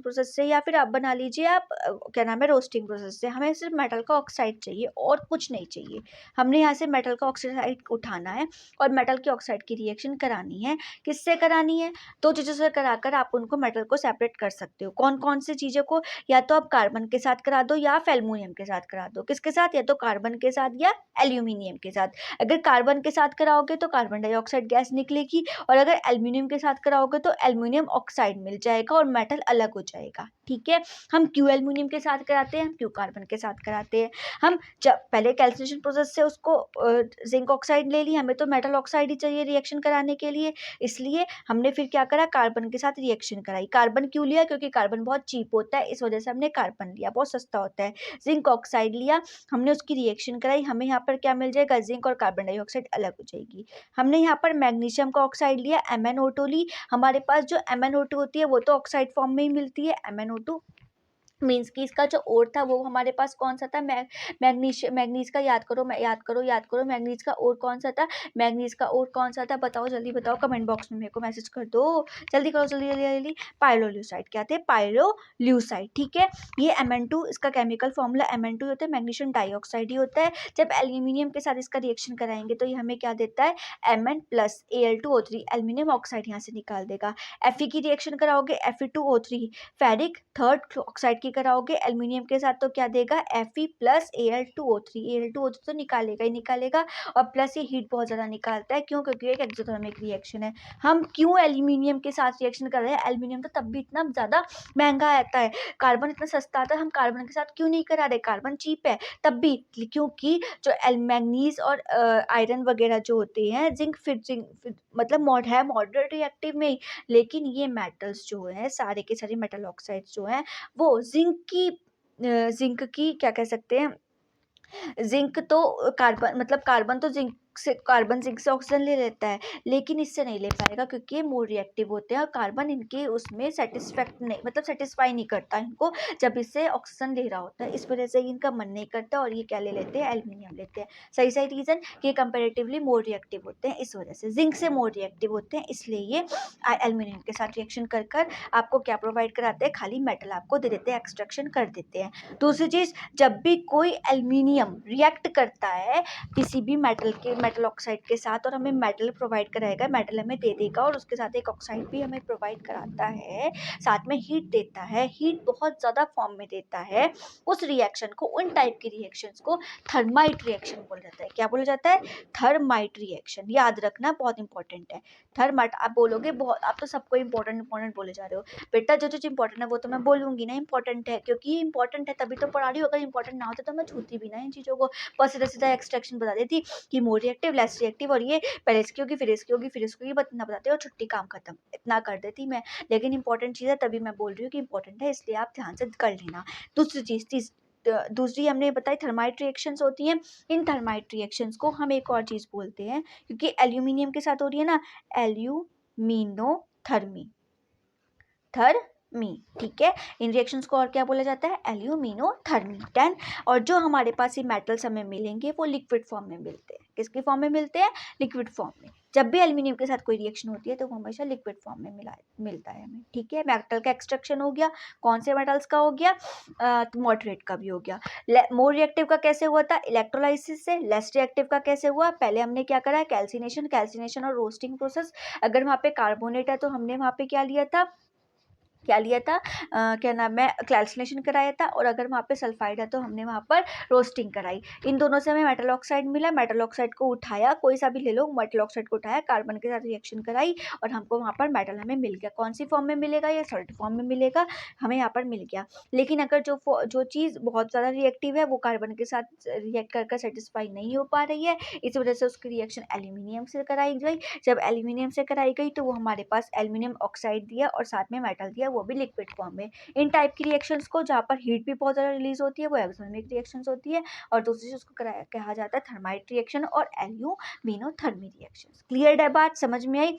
प्रोसेस से, या फिर आप बना लीजिए, आप क्या नाम है, रोस्टिंग प्रोसेस से। हमें सिर्फ मेटल का ऑक्साइड चाहिए और कुछ नहीं चाहिए, हमने यहाँ से मेटल का ऑक्साइड उठाना है और मेटल के ऑक्साइड की रिएक्शन करानी है। किससे करानी है, दो चीज़ों से कराकर आप उनको मेटल को सेपरेट कर सकते हो। कौन कौन सी चीज़ों को, या तो आप कार्बन के साथ करा दो या एल्यूमिनियम के साथ करा दो, किसके साथ, या तो कार्बन के साथ या एल्यूमिनियम के साथ। अगर कार्बन के साथ कराओगे तो कार्बन डाइऑक्साइड गैस निकलेगी, और अगर एल्यूमिनियम के साथ कराओगे तो एल्यूमिनियम ऑक्साइड मिल जाएगा और मेटल अलग हो जाएगा, ठीक है। हम क्यों एल्यूमिनियम के साथ कराते हैं, हम क्यों कार्बन के साथ कराते हैं, हम जब पहले कैल्सिनेशन प्रोसेस से उसको जिंक ऑक्साइड ले ली, हमें तो मेटल ऑक्साइड ही चाहिए रिएक्शन कराने के लिए, इसलिए हमने फिर क्या करा, कार्बन के साथ रिएक्शन कराई। कार्बन क्यों लिया, क्योंकि कार्बन बहुत चीप होता है, इस वजह से हमने कार्बन लिया, बहुत सस्ता होता है। जिंक ऑक्साइड लिया, हमने उसकी रिएक्शन कराई, हमें यहाँ पर क्या मिल जाएगा, जिंक और कार्बन डाइऑक्साइड अलग हो जाएगी। हमने यहाँ पर मैग्नीशियम का ऑक्साइड लिया, MnO2 ली, हमारे पास जो MnO2 होती है वो तो ऑक्साइड फॉर्म में ही मिलती है, MnO2 मीन्स कि इसका जो ओर था वो हमारे पास कौन सा था, मैग्नीज का, याद करो मैग्नीज का ओर कौन सा था, मैग्नीज का ओर कौन सा था, बताओ जल्दी बताओ, कमेंट बॉक्स में मेरे को मैसेज कर दो, जल्दी करो, जल्दी जल्दी जल्दी। पायरोल्यूसाइड, क्या थे, पायरोल्यूसाइड, ठीक है। ये Mn2, इसका केमिकल फॉर्मूला Mn2 होता है, मैग्नीशियम डाइऑक्साइड ही होता है। जब एल्यूमिनियम के साथ इसका रिएक्शन कराएंगे तो ये हमें क्या देता है, Mn plus Al2O3, aluminium oxide यहाँ से निकाल देगा। Fe की रिएक्शन कराओगे, Fe2O3, फेरिक थर्ड ऑक्साइड की कराओगे एल्यूमिनियम के साथ तो क्या देगा, Fe प्लस Al2O3 तो निकालेगा ही निकालेगा, और प्लस ये हीट बहुत ज़्यादा निकालता है, क्यों, क्योंकि एक एक्सोथर्मिक रिएक्शन है। हम क्यों एल्यूमिनियम के साथ रिएक्शन कर रहे हैं, एल्यूमिनियम तो तब भी इतना ज़्यादा महंगा आता है, कार्बन इतना सस्ता आता है, हम कार्बन के साथ क्यों नहीं करा रहे, कार्बन चीप है तब भी, क्योंकि जो मैग्नीज और आयरन वगैरह जो होते हैं, जिंक मतलब मॉडरेट रिएक्टिव में ही, लेकिन ये मेटल्स जो है सारे के सारे मेटल ऑक्साइड्स जो हैं वो जिंक की क्या कह सकते हैं, जिंक तो कार्बन, मतलब कार्बन तो जिंक से ऑक्सीजन ले लेता है, लेकिन इससे नहीं ले पाएगा क्योंकि ये मोर रिएक्टिव होते हैं, और कार्बन इनके उसमें सेटिस्फाई नहीं करता इनको जब इससे ऑक्सीजन ले रहा होता है, इस वजह से इनका मन नहीं करता और ये क्या ले लेते हैं, एल्यूमिनियम लेते हैं। सही सही रीज़न कि ये कंपेरेटिवली मोर रिएक्टिव होते हैं, इस वजह से जिंक से मोर रिएक्टिव होते हैं, इसलिए ये एल्यूमिनियम के साथ रिएक्शन कर कर आपको क्या प्रोवाइड कराते हैं, खाली मेटल आपको दे देते हैं, एक्सट्रैक्शन कर देते हैं। दूसरी चीज़, जब भी कोई एल्यूमिनियम रिएक्ट करता है किसी भी मेटल ऑक्साइड के साथ और हमें मेटल प्रोवाइड कराएगा, मेटल हमें दे देगा और उसके साथ एक ऑक्साइड भी हमें प्रोवाइड कराता है, साथ में हीट देता है, हीट बहुत ज़्यादा फॉर्म में देता है। उस रिएक्शन को, उन टाइप की रिएक्शंस को थर्माइट रिएक्शन बोला जाता है। क्या बोला जाता है, थर्माइट रिएक्शन, याद रखना बहुत इंपॉर्टेंट है। थर्माइट आप बोलोगे, बहुत आप तो सबको इंपॉर्टेंट बोले जा रहे हो, बेटा जो जो इंपॉर्टेंट है वो तो मैं बोलूँगी ना, इंपॉर्टेंट है क्योंकि इंपॉर्टेंट है तभी तो पढ़ा रही हूँ, अगर इंपॉर्टेंट ना होता तो मैं छूती भी ना इन चीज़ों को, बस सीधा सीधा एक्सट्रैक्शन बता देती कि मोर रिएक्टिव, लेस रिएक्टिव, और ये पहले इसकी होगी, फिर इसकी होगी, फिर इसकी होगी, बस इतना बताते हो छुट्टी, काम खत्म, इतना कर देती मैं। लेकिन इंपॉर्टेंट चीज़ है, तभी मैं बोल रही हूँ कि इंपॉर्टेंट है, इसलिए आप ध्यान से कर लेना। दूसरी चीज़ दूसरी हमने बताई थर्माइट रिएक्शंस होती हैं। इन थर्माइट रिएक्शंस को हम एक और चीज़ बोलते हैं, क्योंकि एल्यूमिनियम के साथ हो रही है ना, एल्यूमिनोथर्मी, थर्मी, ठीक है। इन रिएक्शंस को और क्या बोला जाता है, एल्यूमिनोथर्मी। डन। और जो हमारे पास ये मेटल्स हमें मिलेंगे वो लिक्विड फॉर्म में मिलते हैं। किसके फॉर्म में मिलते हैं, लिक्विड फॉर्म में। जब भी एल्यूमिनियम के साथ कोई रिएक्शन होती है तो वो हमेशा लिक्विड फॉर्म में मिलता है हमें, ठीक है। मेटल का एक्सट्रैक्शन हो गया, कौन से मेटल्स का हो गया, मॉडरेट का भी हो गया। मोर रिएक्टिव का कैसे हुआ था, इलेक्ट्रोलाइसिस से। लेस रिएक्टिव का कैसे हुआ, पहले हमने क्या करा है, कैल्सिनेशन और रोस्टिंग प्रोसेस। अगर वहाँ पे कार्बोनेट है तो हमने वहाँ पे क्या लिया था, क्या नाम है, कैल्सिनेशन कराया था। और अगर वहाँ पे सल्फाइड है तो हमने वहाँ पर रोस्टिंग कराई। इन दोनों से हमें मेटल ऑक्साइड मिला। मेटल ऑक्साइड को उठाया, कोई सा भी ले लो, मेटल ऑक्साइड को उठाया, कार्बन के साथ रिएक्शन कराई और हमको वहाँ पर मेटल हमें मिल गया। कौन सी फॉर्म में मिलेगा, ये सॉलिड फॉर्म में मिलेगा, हमें यहाँ पर मिल गया। लेकिन अगर जो चीज़ बहुत ज़्यादा रिएक्टिव है वो कार्बन के साथ रिएक्ट कर सेटिस्फाई नहीं हो पा रही है, इस वजह से उसकी रिएक्शन एल्यूमिनियम से कराई गई। जब एल्यूमिनियम से कराई गई तो वो हमारे पास एल्यूमिनियम ऑक्साइड दिया और साथ में मेटल दिया, वो भी लिक्विड फॉर्म में। इन टाइप की रिएक्शंस को, जहाँ पर हीट भी बहुत ज़्यादा रिलीज होती है, वो एक्सोथर्मिक रिएक्शंस होती है। और दूसरी चीज़ को कहा जाता है थर्माइट रिएक्शन और एल्यूमिनोथर्मी रिएक्शंस। क्लियर है बात, समझ में आई।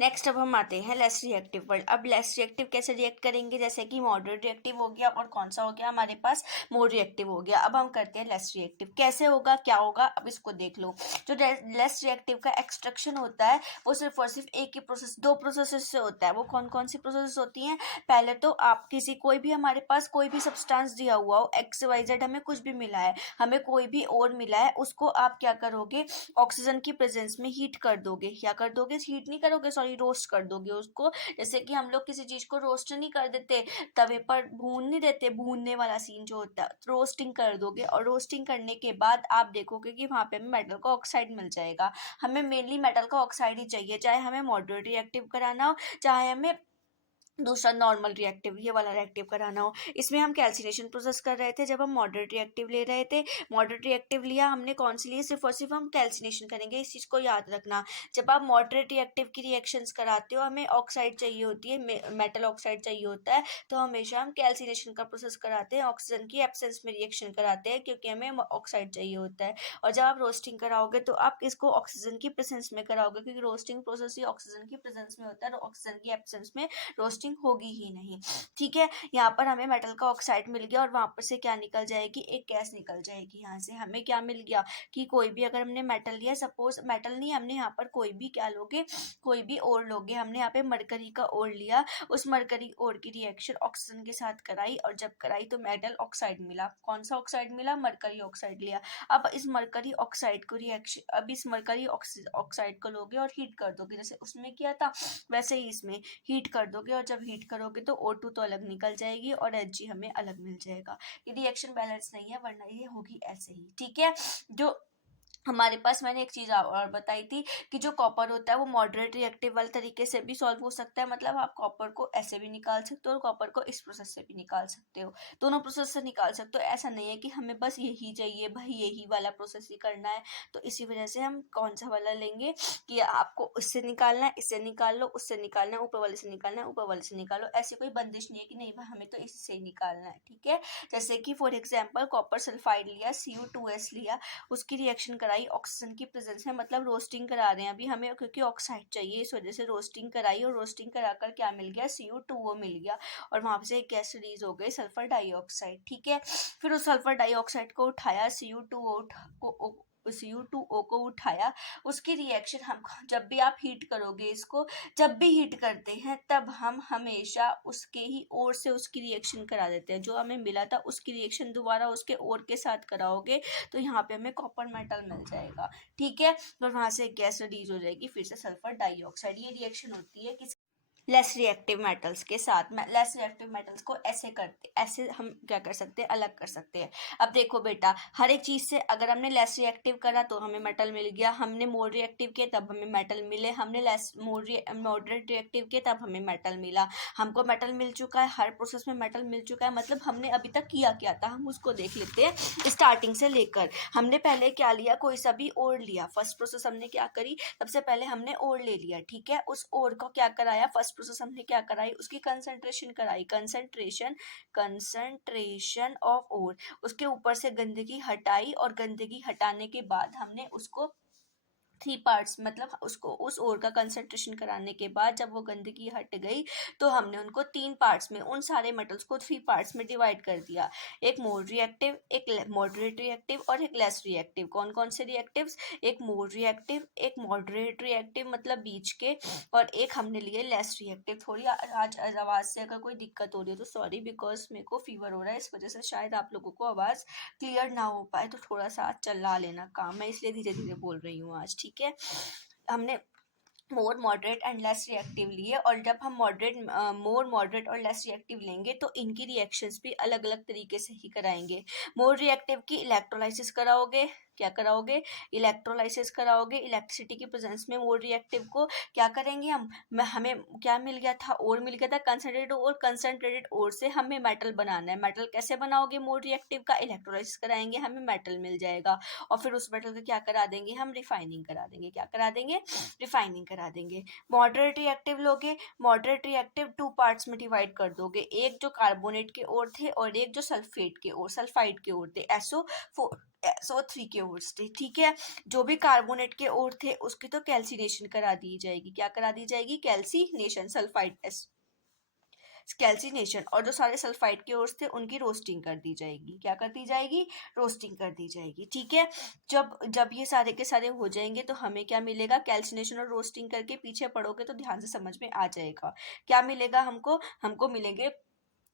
नेक्स्ट अब हम आते हैं लेस रिएक्टिव वर्ल्ड। अब लेस रिएक्टिव कैसे रिएक्ट करेंगे, जैसे कि मॉडरेट रिएक्टिव हो गया और कौन सा हो गया हमारे पास, मोर रिएक्टिव हो गया। अब हम करते हैं लेस रिएक्टिव। कैसे होगा, क्या होगा, अब इसको देख लो। जो लेस रिएक्टिव का एक्सट्रैक्शन होता है वो सिर्फ और सिर्फ एक ही प्रोसेस, दो प्रोसेस से होता है। वो कौन कौन सी प्रोसेस होती हैं, पहले तो आप किसी, कोई भी हमारे पास कोई भी सब्सटेंस दिया हुआ हो, XYZ, हमें कुछ भी मिला है, हमें कोई भी और मिला है, उसको आप क्या करोगे, ऑक्सीजन की प्रेजेंस में हीट कर दोगे। क्या कर दोगे, हीट नहीं करोगे, सॉरी, रोस्ट कर दोगे उसको। जैसे कि हम लोग किसी चीज को रोस्ट नहीं कर देते, तवे पर भून नहीं देते, भूनने वाला सीन जो होता है, रोस्टिंग कर दोगे। और रोस्टिंग करने के बाद आप देखोगे कि वहां पे हमें मेटल का ऑक्साइड मिल जाएगा। हमें मेनली मेटल का ऑक्साइड ही चाहिए, चाहे हमें मॉडरेट रिएक्टिव कराना हो, चाहे हमें दूसरा नॉर्मल रिएक्टिव, ये वाला रिएक्टिव कराना हो। इसमें हम कैल्सिनेशन प्रोसेस कर रहे थे जब हम मॉडरेट रिएक्टिव ले रहे थे। मॉडरेट रिएक्टिव लिया हमने कौन सी लिए, सिर्फ और सिर्फ हम कैल्सिनेशन करेंगे, इस चीज़ को याद रखना। जब आप मॉडरेट रिएक्टिव की रिएक्शंस कराते हो, हमें ऑक्साइड चाहिए होती है, मेटल ऑक्साइड चाहिए होता है, तो हमेशा हम कैल्सिनेशन का प्रोसेस कराते हैं, ऑक्सीजन की एब्सेंस में रिएक्शन कराते हैं, क्योंकि हमें ऑक्साइड चाहिए होता है। और जब आप रोस्टिंग कराओगे तो आप इसको ऑक्सीजन की प्रेजेंस में कराओगे, क्योंकि रोस्टिंग प्रोसेस ही ऑक्सीजन की प्रेजेंस में होता है, और ऑक्सीजन की एब्सेंस में रोस्टिंग होगी ही नहीं, ठीक है। यहाँ पर हमें मेटल का ऑक्साइड मिल गया और वहां पर से क्या निकल जाएगी, एक गैस निकल जाएगी। यहाँ से हमें क्या मिल गया कि कोई भी, अगर हमने मेटल लिया, सपोज मेटल नहीं, हमने यहाँ पर कोई भी क्या लोगे, कोई भी ओर लोगे। हमने यहाँ पे मरकरी का ओर लिया, उस मरकरी ओर की रिएक्शन ऑक्सीजन के साथ कराई, और जब कराई तो मेटल ऑक्साइड मिला। कौन सा ऑक्साइड मिला, मरकरी ऑक्साइड लिया। अब इस मरकरी ऑक्साइड को रिएक्शन, अब इस मरकरी ऑक्साइड को लोगे और हीट कर दोगे, जैसे उसमें किया था वैसे ही इसमें हीट कर दोगे। और जब हीट करोगे तो O2 तो अलग निकल जाएगी और Hg हमें अलग मिल जाएगा। ये रिएक्शन बैलेंस नहीं है, वरना ये होगी ऐसे ही, ठीक है। जो हमारे पास, मैंने एक चीज़ और बताई थी कि जो कॉपर होता है वो मॉडरेट रिएक्टिव वाले तरीके से भी सॉल्व हो सकता है। मतलब आप कॉपर को ऐसे भी निकाल सकते हो और कॉपर को इस प्रोसेस से भी निकाल सकते हो, दोनों प्रोसेस से निकाल सकते हो। ऐसा नहीं है कि हमें बस यही चाहिए भाई, यही वाला प्रोसेस ही करना है। तो इसी वजह से हम कौन सा वाला लेंगे कि आपको इससे निकालना है, इससे निकाल लो, उससे निकालना है, ऊपर वाले से निकालना है, ऊपर वाले से निकालो। ऐसी कोई बंदिश नहीं है कि नहीं भाई हमें तो इससे ही निकालना है, ठीक है। जैसे कि फॉर एग्जाम्पल कॉपर सल्फाइड लिया, Cu2S लिया, उसकी रिएक्शन कराई ऑक्सीजन की प्रेजेंस में, मतलब रोस्टिंग करा रहे हैं अभी हमें, क्योंकि ऑक्साइड चाहिए, इस वजह से रोस्टिंग कराई। और रोस्टिंग कराकर क्या मिल गया, Cu2O मिल गया, और वहां से एक गैस रिलीज हो गई, सल्फर डाइऑक्साइड, ठीक है। फिर उस सल्फर डाइऑक्साइड को उठाया, Cu2O को उठाया, उसकी रिएक्शन हम, जब भी आप हीट करोगे इसको, जब भी हीट करते हैं तब हम हमेशा उसके ही ओर से उसकी रिएक्शन करा देते हैं। जो हमें मिला था उसकी रिएक्शन दोबारा उसके ओर के साथ कराओगे तो यहाँ पे हमें कॉपर मेटल मिल जाएगा, ठीक है। और वहां से गैस रिलीज हो जाएगी, फिर से सल्फर डाइऑक्साइड। ये रिएक्शन होती है लेस रिएक्टिव मेटल्स के साथ। लेस रिएक्टिव मेटल्स को ऐसे हम क्या कर सकते हैं, अलग कर सकते हैं। अब देखो बेटा, हर एक चीज़ से अगर हमने लेस रिएक्टिव करा तो हमें मेटल मिल गया, हमने मोर रिएक्टिव किए तब हमें मेटल मिले, हमने मॉडरेट रिएक्टिव किए तब हमें मेटल मिला। हमको मेटल मिल चुका है, हर प्रोसेस में मेटल मिल चुका है, मतलब हमने अभी तक किया क्या था हम उसको देख लेते हैं। स्टार्टिंग से लेकर हमने पहले क्या लिया, कोई सा भी ओर लिया। फर्स्ट प्रोसेस हमने क्या करी, सबसे पहले हमने ओर ले लिया, ठीक है। उस ओर को क्या कराया, फर्स्ट प्रोसेस हमने क्या कराई, उसकी कंसंट्रेशन कराई, कंसंट्रेशन ऑफ ओर। उसके ऊपर से गंदगी हटाई और गंदगी हटाने के बाद हमने उसको 3 पार्ट्स, मतलब उसको उस ओर का कंसंट्रेशन कराने के बाद जब वो गंदगी हट गई तो हमने उनको 3 पार्ट्स में, उन सारे मेटल्स को 3 पार्ट्स में डिवाइड कर दिया। एक मोर रिएक्टिव, एक मॉडरेट रिएक्टिव और एक लेस रिएक्टिव। कौन कौन से रिएक्टिव्स, एक मोर रिएक्टिव, एक मॉडरेट रिएक्टिव मतलब बीच के, और एक हमने लिए लेस रिएक्टिव। थोड़ी आज आवाज़ से अगर कोई दिक्कत हो रही हो तो सॉरी, बिकॉज मेरे को फीवर हो रहा है, इस वजह से शायद आप लोगों को आवाज़ क्लियर ना हो पाए, तो थोड़ा सा चला लेना काम, मैं इसलिए धीरे धीरे बोल रही हूँ आज, ठीक है। हमने मोर मॉडरेट एंड लेस रिएक्टिव लिए, और जब हम मोर मॉडरेट और लेस रिएक्टिव लेंगे तो इनकी रिएक्शंस भी अलग अलग तरीके से ही कराएंगे। मोर रिएक्टिव की इलेक्ट्रोलाइसिस कराओगे, क्या कराओगे, इलेक्ट्रोलाइसिस कराओगे। इलेक्ट्रिसिटी की प्रेजेंस में मोर रिएक्टिव को क्या करेंगे हम, हमें क्या मिल गया था, ओर मिल गया था, कंसंट्रेटेड ओर। कंसंट्रेटेड ओर से हमें मेटल बनाना है। मेटल कैसे बनाओगे, मोर रिएक्टिव का इलेक्ट्रोलाइसिस कराएंगे, हमें मेटल मिल जाएगा, और फिर उस मेटल को क्या करा देंगे हम, रिफाइनिंग करा देंगे। क्या करा देंगे, रिफाइनिंग करा देंगे। मॉडरेट रिएक्टिव लोगे, मॉडरेट रिएक्टिव 2 पार्ट्स में डिवाइड कर दोगे, एक जो कार्बोनेट के ओर थे और एक जो सल्फाइड के ओर थे, SO3 के ओर थे, ठीक है। जो भी कार्बोनेट के ओर थे उसकी तो कैल्सिनेशन करा दी जाएगी। क्या करा दी जाएगी, कैल्सिनेशन। और जो सारे सल्फाइड के ओर थे उनकी रोस्टिंग कर दी जाएगी। क्या कर दी जाएगी, रोस्टिंग कर दी जाएगी, ठीक है। जब जब ये सारे के सारे हो जाएंगे तो हमें क्या मिलेगा, कैल्सिनेशन और रोस्टिंग करके पीछे पढ़ोगे तो ध्यान से समझ में आ जाएगा। क्या मिलेगा हमको मिलेंगे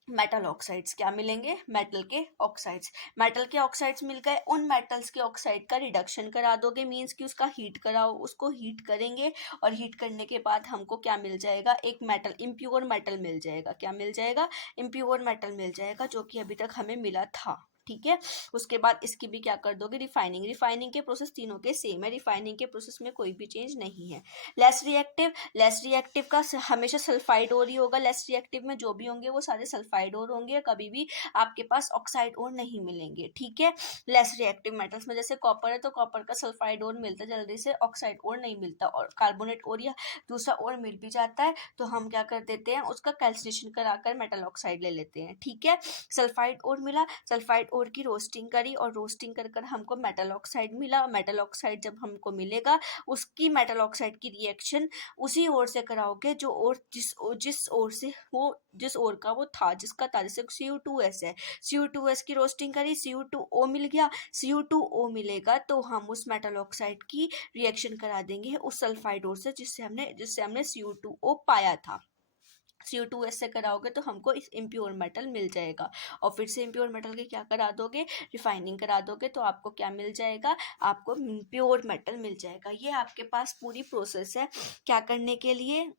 मेटल ऑक्साइड्स। क्या मिलेंगे, मेटल के ऑक्साइड्स। मेटल के ऑक्साइड्स मिल गए, उन मेटल्स के ऑक्साइड का रिडक्शन करा दोगे, मीन्स कि उसका हीट कराओ, उसको हीट करेंगे, और हीट करने के बाद हमको क्या मिल जाएगा, एक मेटल, इम्प्योर मेटल मिल जाएगा। क्या मिल जाएगा, इम्प्योर मेटल मिल जाएगा, जो कि अभी तक हमें मिला था, ठीक है। उसके बाद इसकी भी क्या कर दोगे, रिफाइनिंग। रिफाइनिंग के प्रोसेस तीनों के सेम है, रिफाइनिंग के प्रोसेस में कोई भी चेंज नहीं है। लेस रिएक्टिव का हमेशा सल्फाइड ओर ही होगा। लेस रिएक्टिव में जो भी होंगे वो सारे सल्फाइड ओर होंगे, कभी भी आपके पास ऑक्साइड ओर नहीं मिलेंगे, ठीक है। लेस रिएक्टिव मेटल्स में जैसे कॉपर है तो कॉपर का सल्फाइड ओर मिलता है जल्दी से, ऑक्साइड ओर नहीं मिलता, और कार्बोनेट ओर या दूसरा ओर मिल भी जाता है तो हम क्या कर देते हैं, उसका कैल्सिनेशन कराकर मेटल ऑक्साइड ले लेते हैं, ठीक है। सल्फाइड ओर मिला, सल्फाइड ओर की रोस्टिंग करी और रोस्टिंग कर कर हमको मेटल ऑक्साइड मिला। मेटल ऑक्साइड जब हमको मिलेगा उसकी मेटल ऑक्साइड की रिएक्शन उसी ओर से कराओगे जो ओर जिस ओर का वो था, जिसका था, जैसे Cu2S है, Cu2S की रोस्टिंग करी, Cu2O मिल गया, Cu2O मिलेगा तो हम उस मेटल ऑक्साइड की रिएक्शन करा देंगे उस सल्फाइड ओर से जिससे हमने Cu2O पाया था। Cu2S से कराओगे तो हमको इस इम्प्योर मेटल मिल जाएगा, और फिर से इम्प्योर मेटल के क्या करा दोगे, रिफाइनिंग करा दोगे, तो आपको क्या मिल जाएगा, आपको प्योर मेटल मिल जाएगा। ये आपके पास पूरी प्रोसेस है क्या करने के लिए,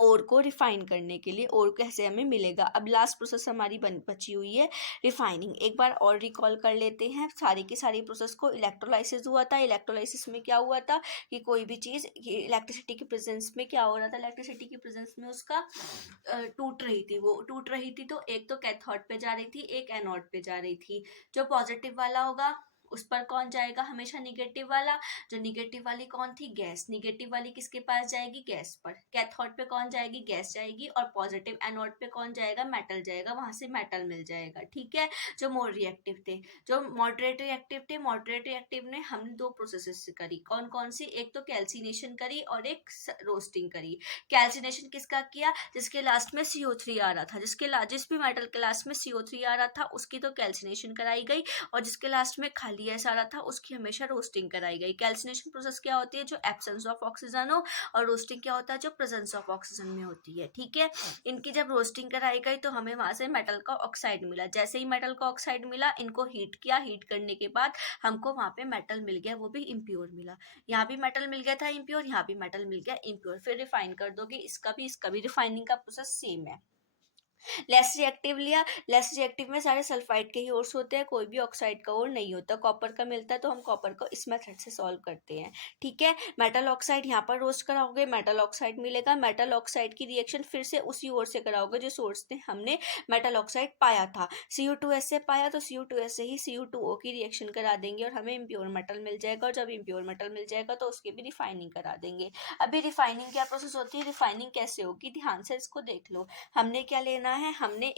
ओर को रिफाइन करने के लिए। ओर कैसे हमें मिलेगा, अब लास्ट प्रोसेस हमारी बची हुई है रिफाइनिंग। एक बार और रिकॉल कर लेते हैं सारी की सारी प्रोसेस को। इलेक्ट्रोलाइसिस हुआ था, इलेक्ट्रोलाइसिस में क्या हुआ था कि कोई भी चीज़ इलेक्ट्रिसिटी की प्रेजेंस में क्या हो रहा था, इलेक्ट्रिसिटी की प्रेजेंस में उसका टूट रही थी, तो एक तो कैथोड पे जा रही थी, एक एनोड पे जा रही थी। जो पॉजिटिव वाला होगा उस पर कौन जाएगा, हमेशा निगेटिव वाला। जो निगेटिव वाली कौन थी, गैस। निगेटिव वाली किसके पास जाएगी, गैस पर। कैथोड पे कौन जाएगी, गैस जाएगी, और पॉजिटिव एनोड पे कौन जाएगा, मेटल जाएगा, वहां से मेटल मिल जाएगा, ठीक है। जो मोर रिएक्टिव थे, जो मॉडरेट रिएक्टिव ने हमने 2 प्रोसेसेस करी। कौन कौन सी, एक तो कैल्सिनेशन करी और एक रोस्टिंग करी। कैल्सिनेशन किसका किया, जिसके लास्ट में CO3 आ रहा था, जिस भी मेटल के लास्ट में CO3 आ रहा था उसकी तो कैल्सिनेशन कराई गई, और जिसके लास्ट में खाली खाली है सारा था, उसकी हमेशा रोस्टिंग कराई गई। कैल्सिनेशन प्रोसेस क्या होती है? जो एब्सेंस ऑफ ऑक्सीजन हो, और रोस्टिंग क्या होता है? जो प्रेजेंस ऑफ ऑक्सीजन में होती है। ठीक है, इनकी जब रोस्टिंग कराई गई तो हमें वहां से मेटल का ऑक्साइड मिला। जैसे ही मेटल का ऑक्साइड मिला, इनको हीट किया, हीट करने के बाद हमको वहां पे मेटल मिल गया, वो भी इम्प्योर मिला। यहाँ भी मेटल मिल गया था इम्प्योर, यहाँ भी मेटल मिल गया इम्प्योर। फिर रिफाइन कर दोगे, इसका भी रिफाइनिंग का प्रोसेस सेम है। लेस रिएक्टिव लिया, लेस रिएक्टिव में सारे सल्फाइड के ही ओर्स होते हैं, कोई भी ऑक्साइड का ओर नहीं होता। कॉपर का मिलता है तो हम कॉपर को इस मेथड से सॉल्व करते हैं। ठीक है, मेटल ऑक्साइड यहाँ पर रोस्ट कराओगे, मेटल ऑक्साइड मिलेगा। मेटल ऑक्साइड की रिएक्शन फिर से उसी ओर से कराओगे जिस ओर से हमने मेटल ऑक्साइड पाया था। Cu2S से पाया तो Cu2S से ही Cu2O की रिएक्शन करा देंगे और हमें इम्प्योर मेटल मिल जाएगा। और जब इम्प्योर मेटल मिल जाएगा तो उसकी भी रिफाइनिंग करा देंगे। अभी रिफाइनिंग क्या प्रोसेस होती है, रिफाइनिंग कैसे होगी, ध्यान से इसको देख लो। हमने क्या लेना है, हमने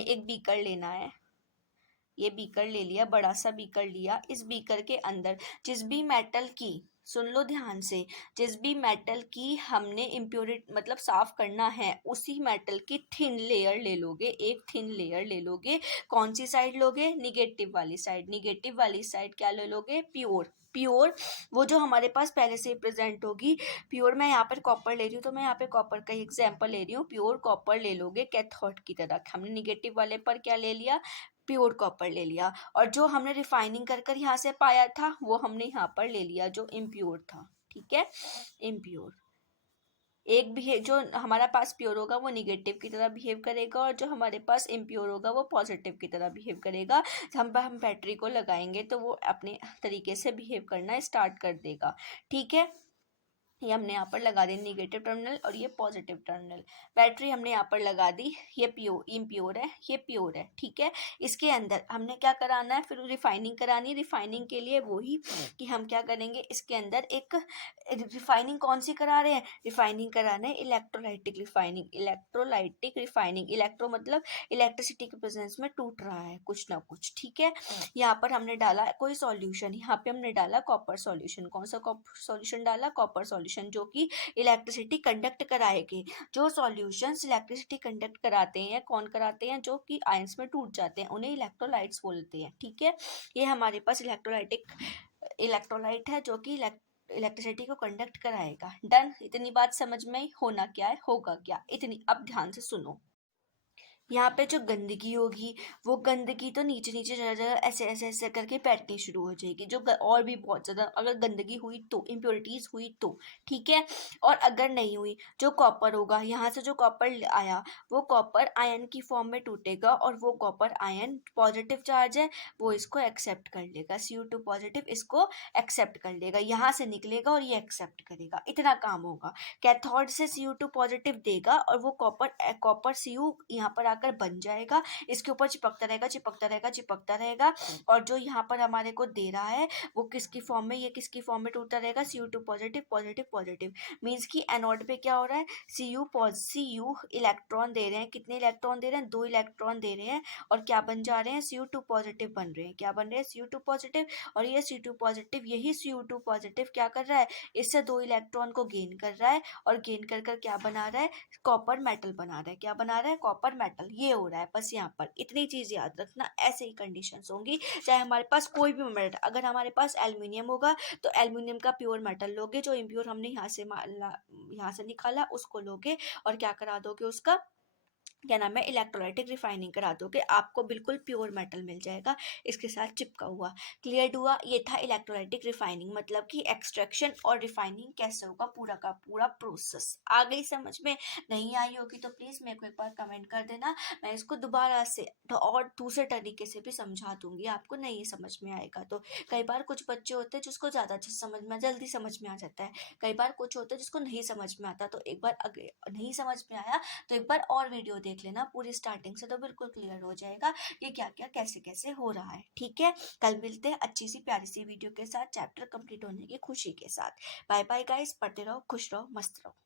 एक बीकर लेना है। ये बीकर ले लिया, बड़ा सा बीकर लिया। इस बीकर के अंदर जिस भी मेटल की, सुन लो ध्यान से, जिस भी मेटल की हमने इम्प्योरिटी मतलब साफ करना है, उसी मेटल की थिन लेयर ले लोगे, एक थिन लेयर ले लोगे। कौन सी साइड लोगे? निगेटिव वाली साइड। निगेटिव वाली साइड क्या ले लोगे? प्योर। प्योर वो जो हमारे पास पहले से ही प्रेजेंट होगी। प्योर मैं यहाँ पर कॉपर ले रही हूँ तो मैं यहाँ पे कॉपर का एग्जाम्पल ले रही हूँ। प्योर कॉपर ले लोगे कैथोड की तरह। हमने निगेटिव वाले पर क्या ले लिया? प्योर कॉपर ले लिया। और जो हमने रिफाइनिंग कर कर यहाँ से पाया था वो हमने यहाँ पर ले लिया जो इम्प्योर था। ठीक है, इम्प्योर। एक बिहेव जो हमारा पास प्योर होगा वो निगेटिव की तरह बिहेव करेगा, और जो हमारे पास इम्प्योर होगा वो पॉजिटिव की तरह बिहेव करेगा। हम बैटरी को लगाएंगे तो वो अपने तरीके से बिहेव करना स्टार्ट कर देगा। ठीक है, ये हमने यहाँ पर लगा दी निगेटिव टर्मिनल और ये पॉजिटिव टर्मिनल। बैटरी हमने यहाँ पर लगा दी, ये इम्प्योर है, ये प्योर है। ठीक है, इसके अंदर हमने क्या कराना है, फिर रिफाइनिंग करानी है। रिफाइनिंग के लिए वही कि हम क्या करेंगे, इसके अंदर एक रिफाइनिंग कौन सी करा रहे हैं? रिफाइनिंग कराना है electrolytic refining. Electrolytic refining, electro मतलब इलेक्ट्रिसिटी के प्रेजेंस में टूट रहा है कुछ ना कुछ। ठीक है, यहाँ पर हमने डाला कोई सॉल्यूशन, यहाँ पे हमने डाला कॉपर सॉल्यूशन। कौन सा कॉपर सॉल्यूशन डाला? कॉपर सॉल्यूशन, जो कि इलेक्ट्रिसिटी कंडक्ट कराएंगे। जो सॉल्यूशंस इलेक्ट्रिसिटी कंडक्ट कराते हैं, कौन कराते हैं? जो कि आयंस में टूट जाते हैं, उन्हें इलेक्ट्रोलाइट्स बोलते हैं। ठीक है, ये हमारे पास इलेक्ट्रोलाइट है जो कि इलेक्ट्रिसिटी को कंडक्ट कराएगा। डन, इतनी बात समझ में होना क्या है, होगा क्या, इतनी। अब ध्यान से सुनो, यहाँ पे जो गंदगी होगी वो गंदगी तो नीचे नीचे जगह जगह ऐसे ऐसे ऐसे करके बैठनी शुरू हो जाएगी। और भी बहुत ज़्यादा अगर गंदगी हुई तो, इम्प्योरिटीज़ हुई तो। ठीक है, और अगर नहीं हुई, जो कॉपर होगा, यहाँ से जो कॉपर आया वो कॉपर आयन की फॉर्म में टूटेगा, और वो कॉपर आयन पॉजिटिव चार्ज है, वो इसको एक्सेप्ट कर लेगा। Cu2 पॉजिटिव इसको एक्सेप्ट कर लेगा, यहाँ से निकलेगा और ये एक्सेप्ट करेगा। इतना काम होगा। कैथोड से Cu2 पॉजिटिव देगा और वो कॉपर Cu यहाँ पर आकर बन जाएगा, इसके ऊपर चिपकता रहेगा, चिपकता रहेगा, चिपकता रहेगा। और जो यहाँ पर हमारे को दे रहा है वो किसकी फॉर्म में, ये किसकी फॉर्म में टूटता रहेगा? Cu2 positive, positive, positive. Means कि एनोड पे क्या हो रहा है? Cu इलेक्ट्रॉन दे रहे हैं। कितने इलेक्ट्रॉन दे रहे हैं? 2 इलेक्ट्रॉन दे रहे हैं, और क्या बन जा रहे हैं? Cu2 पॉजिटिव बन रहे हैं। क्या बन रहे हैं? Cu2 positive. और ये Cu2 पॉजिटिव, यही Cu2 पॉजिटिव क्या कर रहा है? इससे 2 इलेक्ट्रॉन को गेन कर रहा है, और गेन कर कर क्या बना रहा है? कॉपर मेटल बना रहा है। क्या बना रहा है? Copper metal. ये हो रहा है। बस यहाँ पर इतनी चीज याद रखना, ऐसे ही कंडीशंस होंगी चाहे हमारे पास कोई भी मेटल। अगर हमारे पास एल्युमिनियम होगा तो एल्युमिनियम का प्योर मेटल लोगे, जो इम्प्योर हमने यहाँ से निकाला उसको लोगे, और क्या करा दोगे? उसका क्या नाम है? इलेक्ट्रोलाइटिक रिफाइनिंग करा दोगे, आपको बिल्कुल प्योर मेटल मिल जाएगा इसके साथ चिपका हुआ। क्लियर हुआ? ये था इलेक्ट्रोलाइटिक रिफाइनिंग, मतलब कि एक्सट्रैक्शन और रिफाइनिंग कैसे होगा, पूरा का पूरा प्रोसेस। आ गई समझ में? नहीं आई होगी तो प्लीज़ मेरे को एक बार कमेंट कर देना, मैं इसको दोबारा से और दूसरे तरीके से भी समझा दूंगी आपको, नहीं समझ में आएगा तो। कई बार कुछ बच्चे होते हैं जिसको ज़्यादा अच्छे से समझ में, जल्दी समझ में आ जाता है। कई बार कुछ होते हैं जिसको नहीं समझ में आता, तो एक बार अगर नहीं समझ में आया तो एक बार और वीडियो देख लेना पूरी स्टार्टिंग से, तो बिल्कुल क्लियर हो जाएगा कि क्या क्या कैसे कैसे हो रहा है। ठीक है, कल मिलते हैं अच्छी सी प्यारी सी वीडियो के साथ, चैप्टर कंप्लीट होने की खुशी के साथ। बाय बाय गाइस, पढ़ते रहो, खुश रहो, मस्त रहो।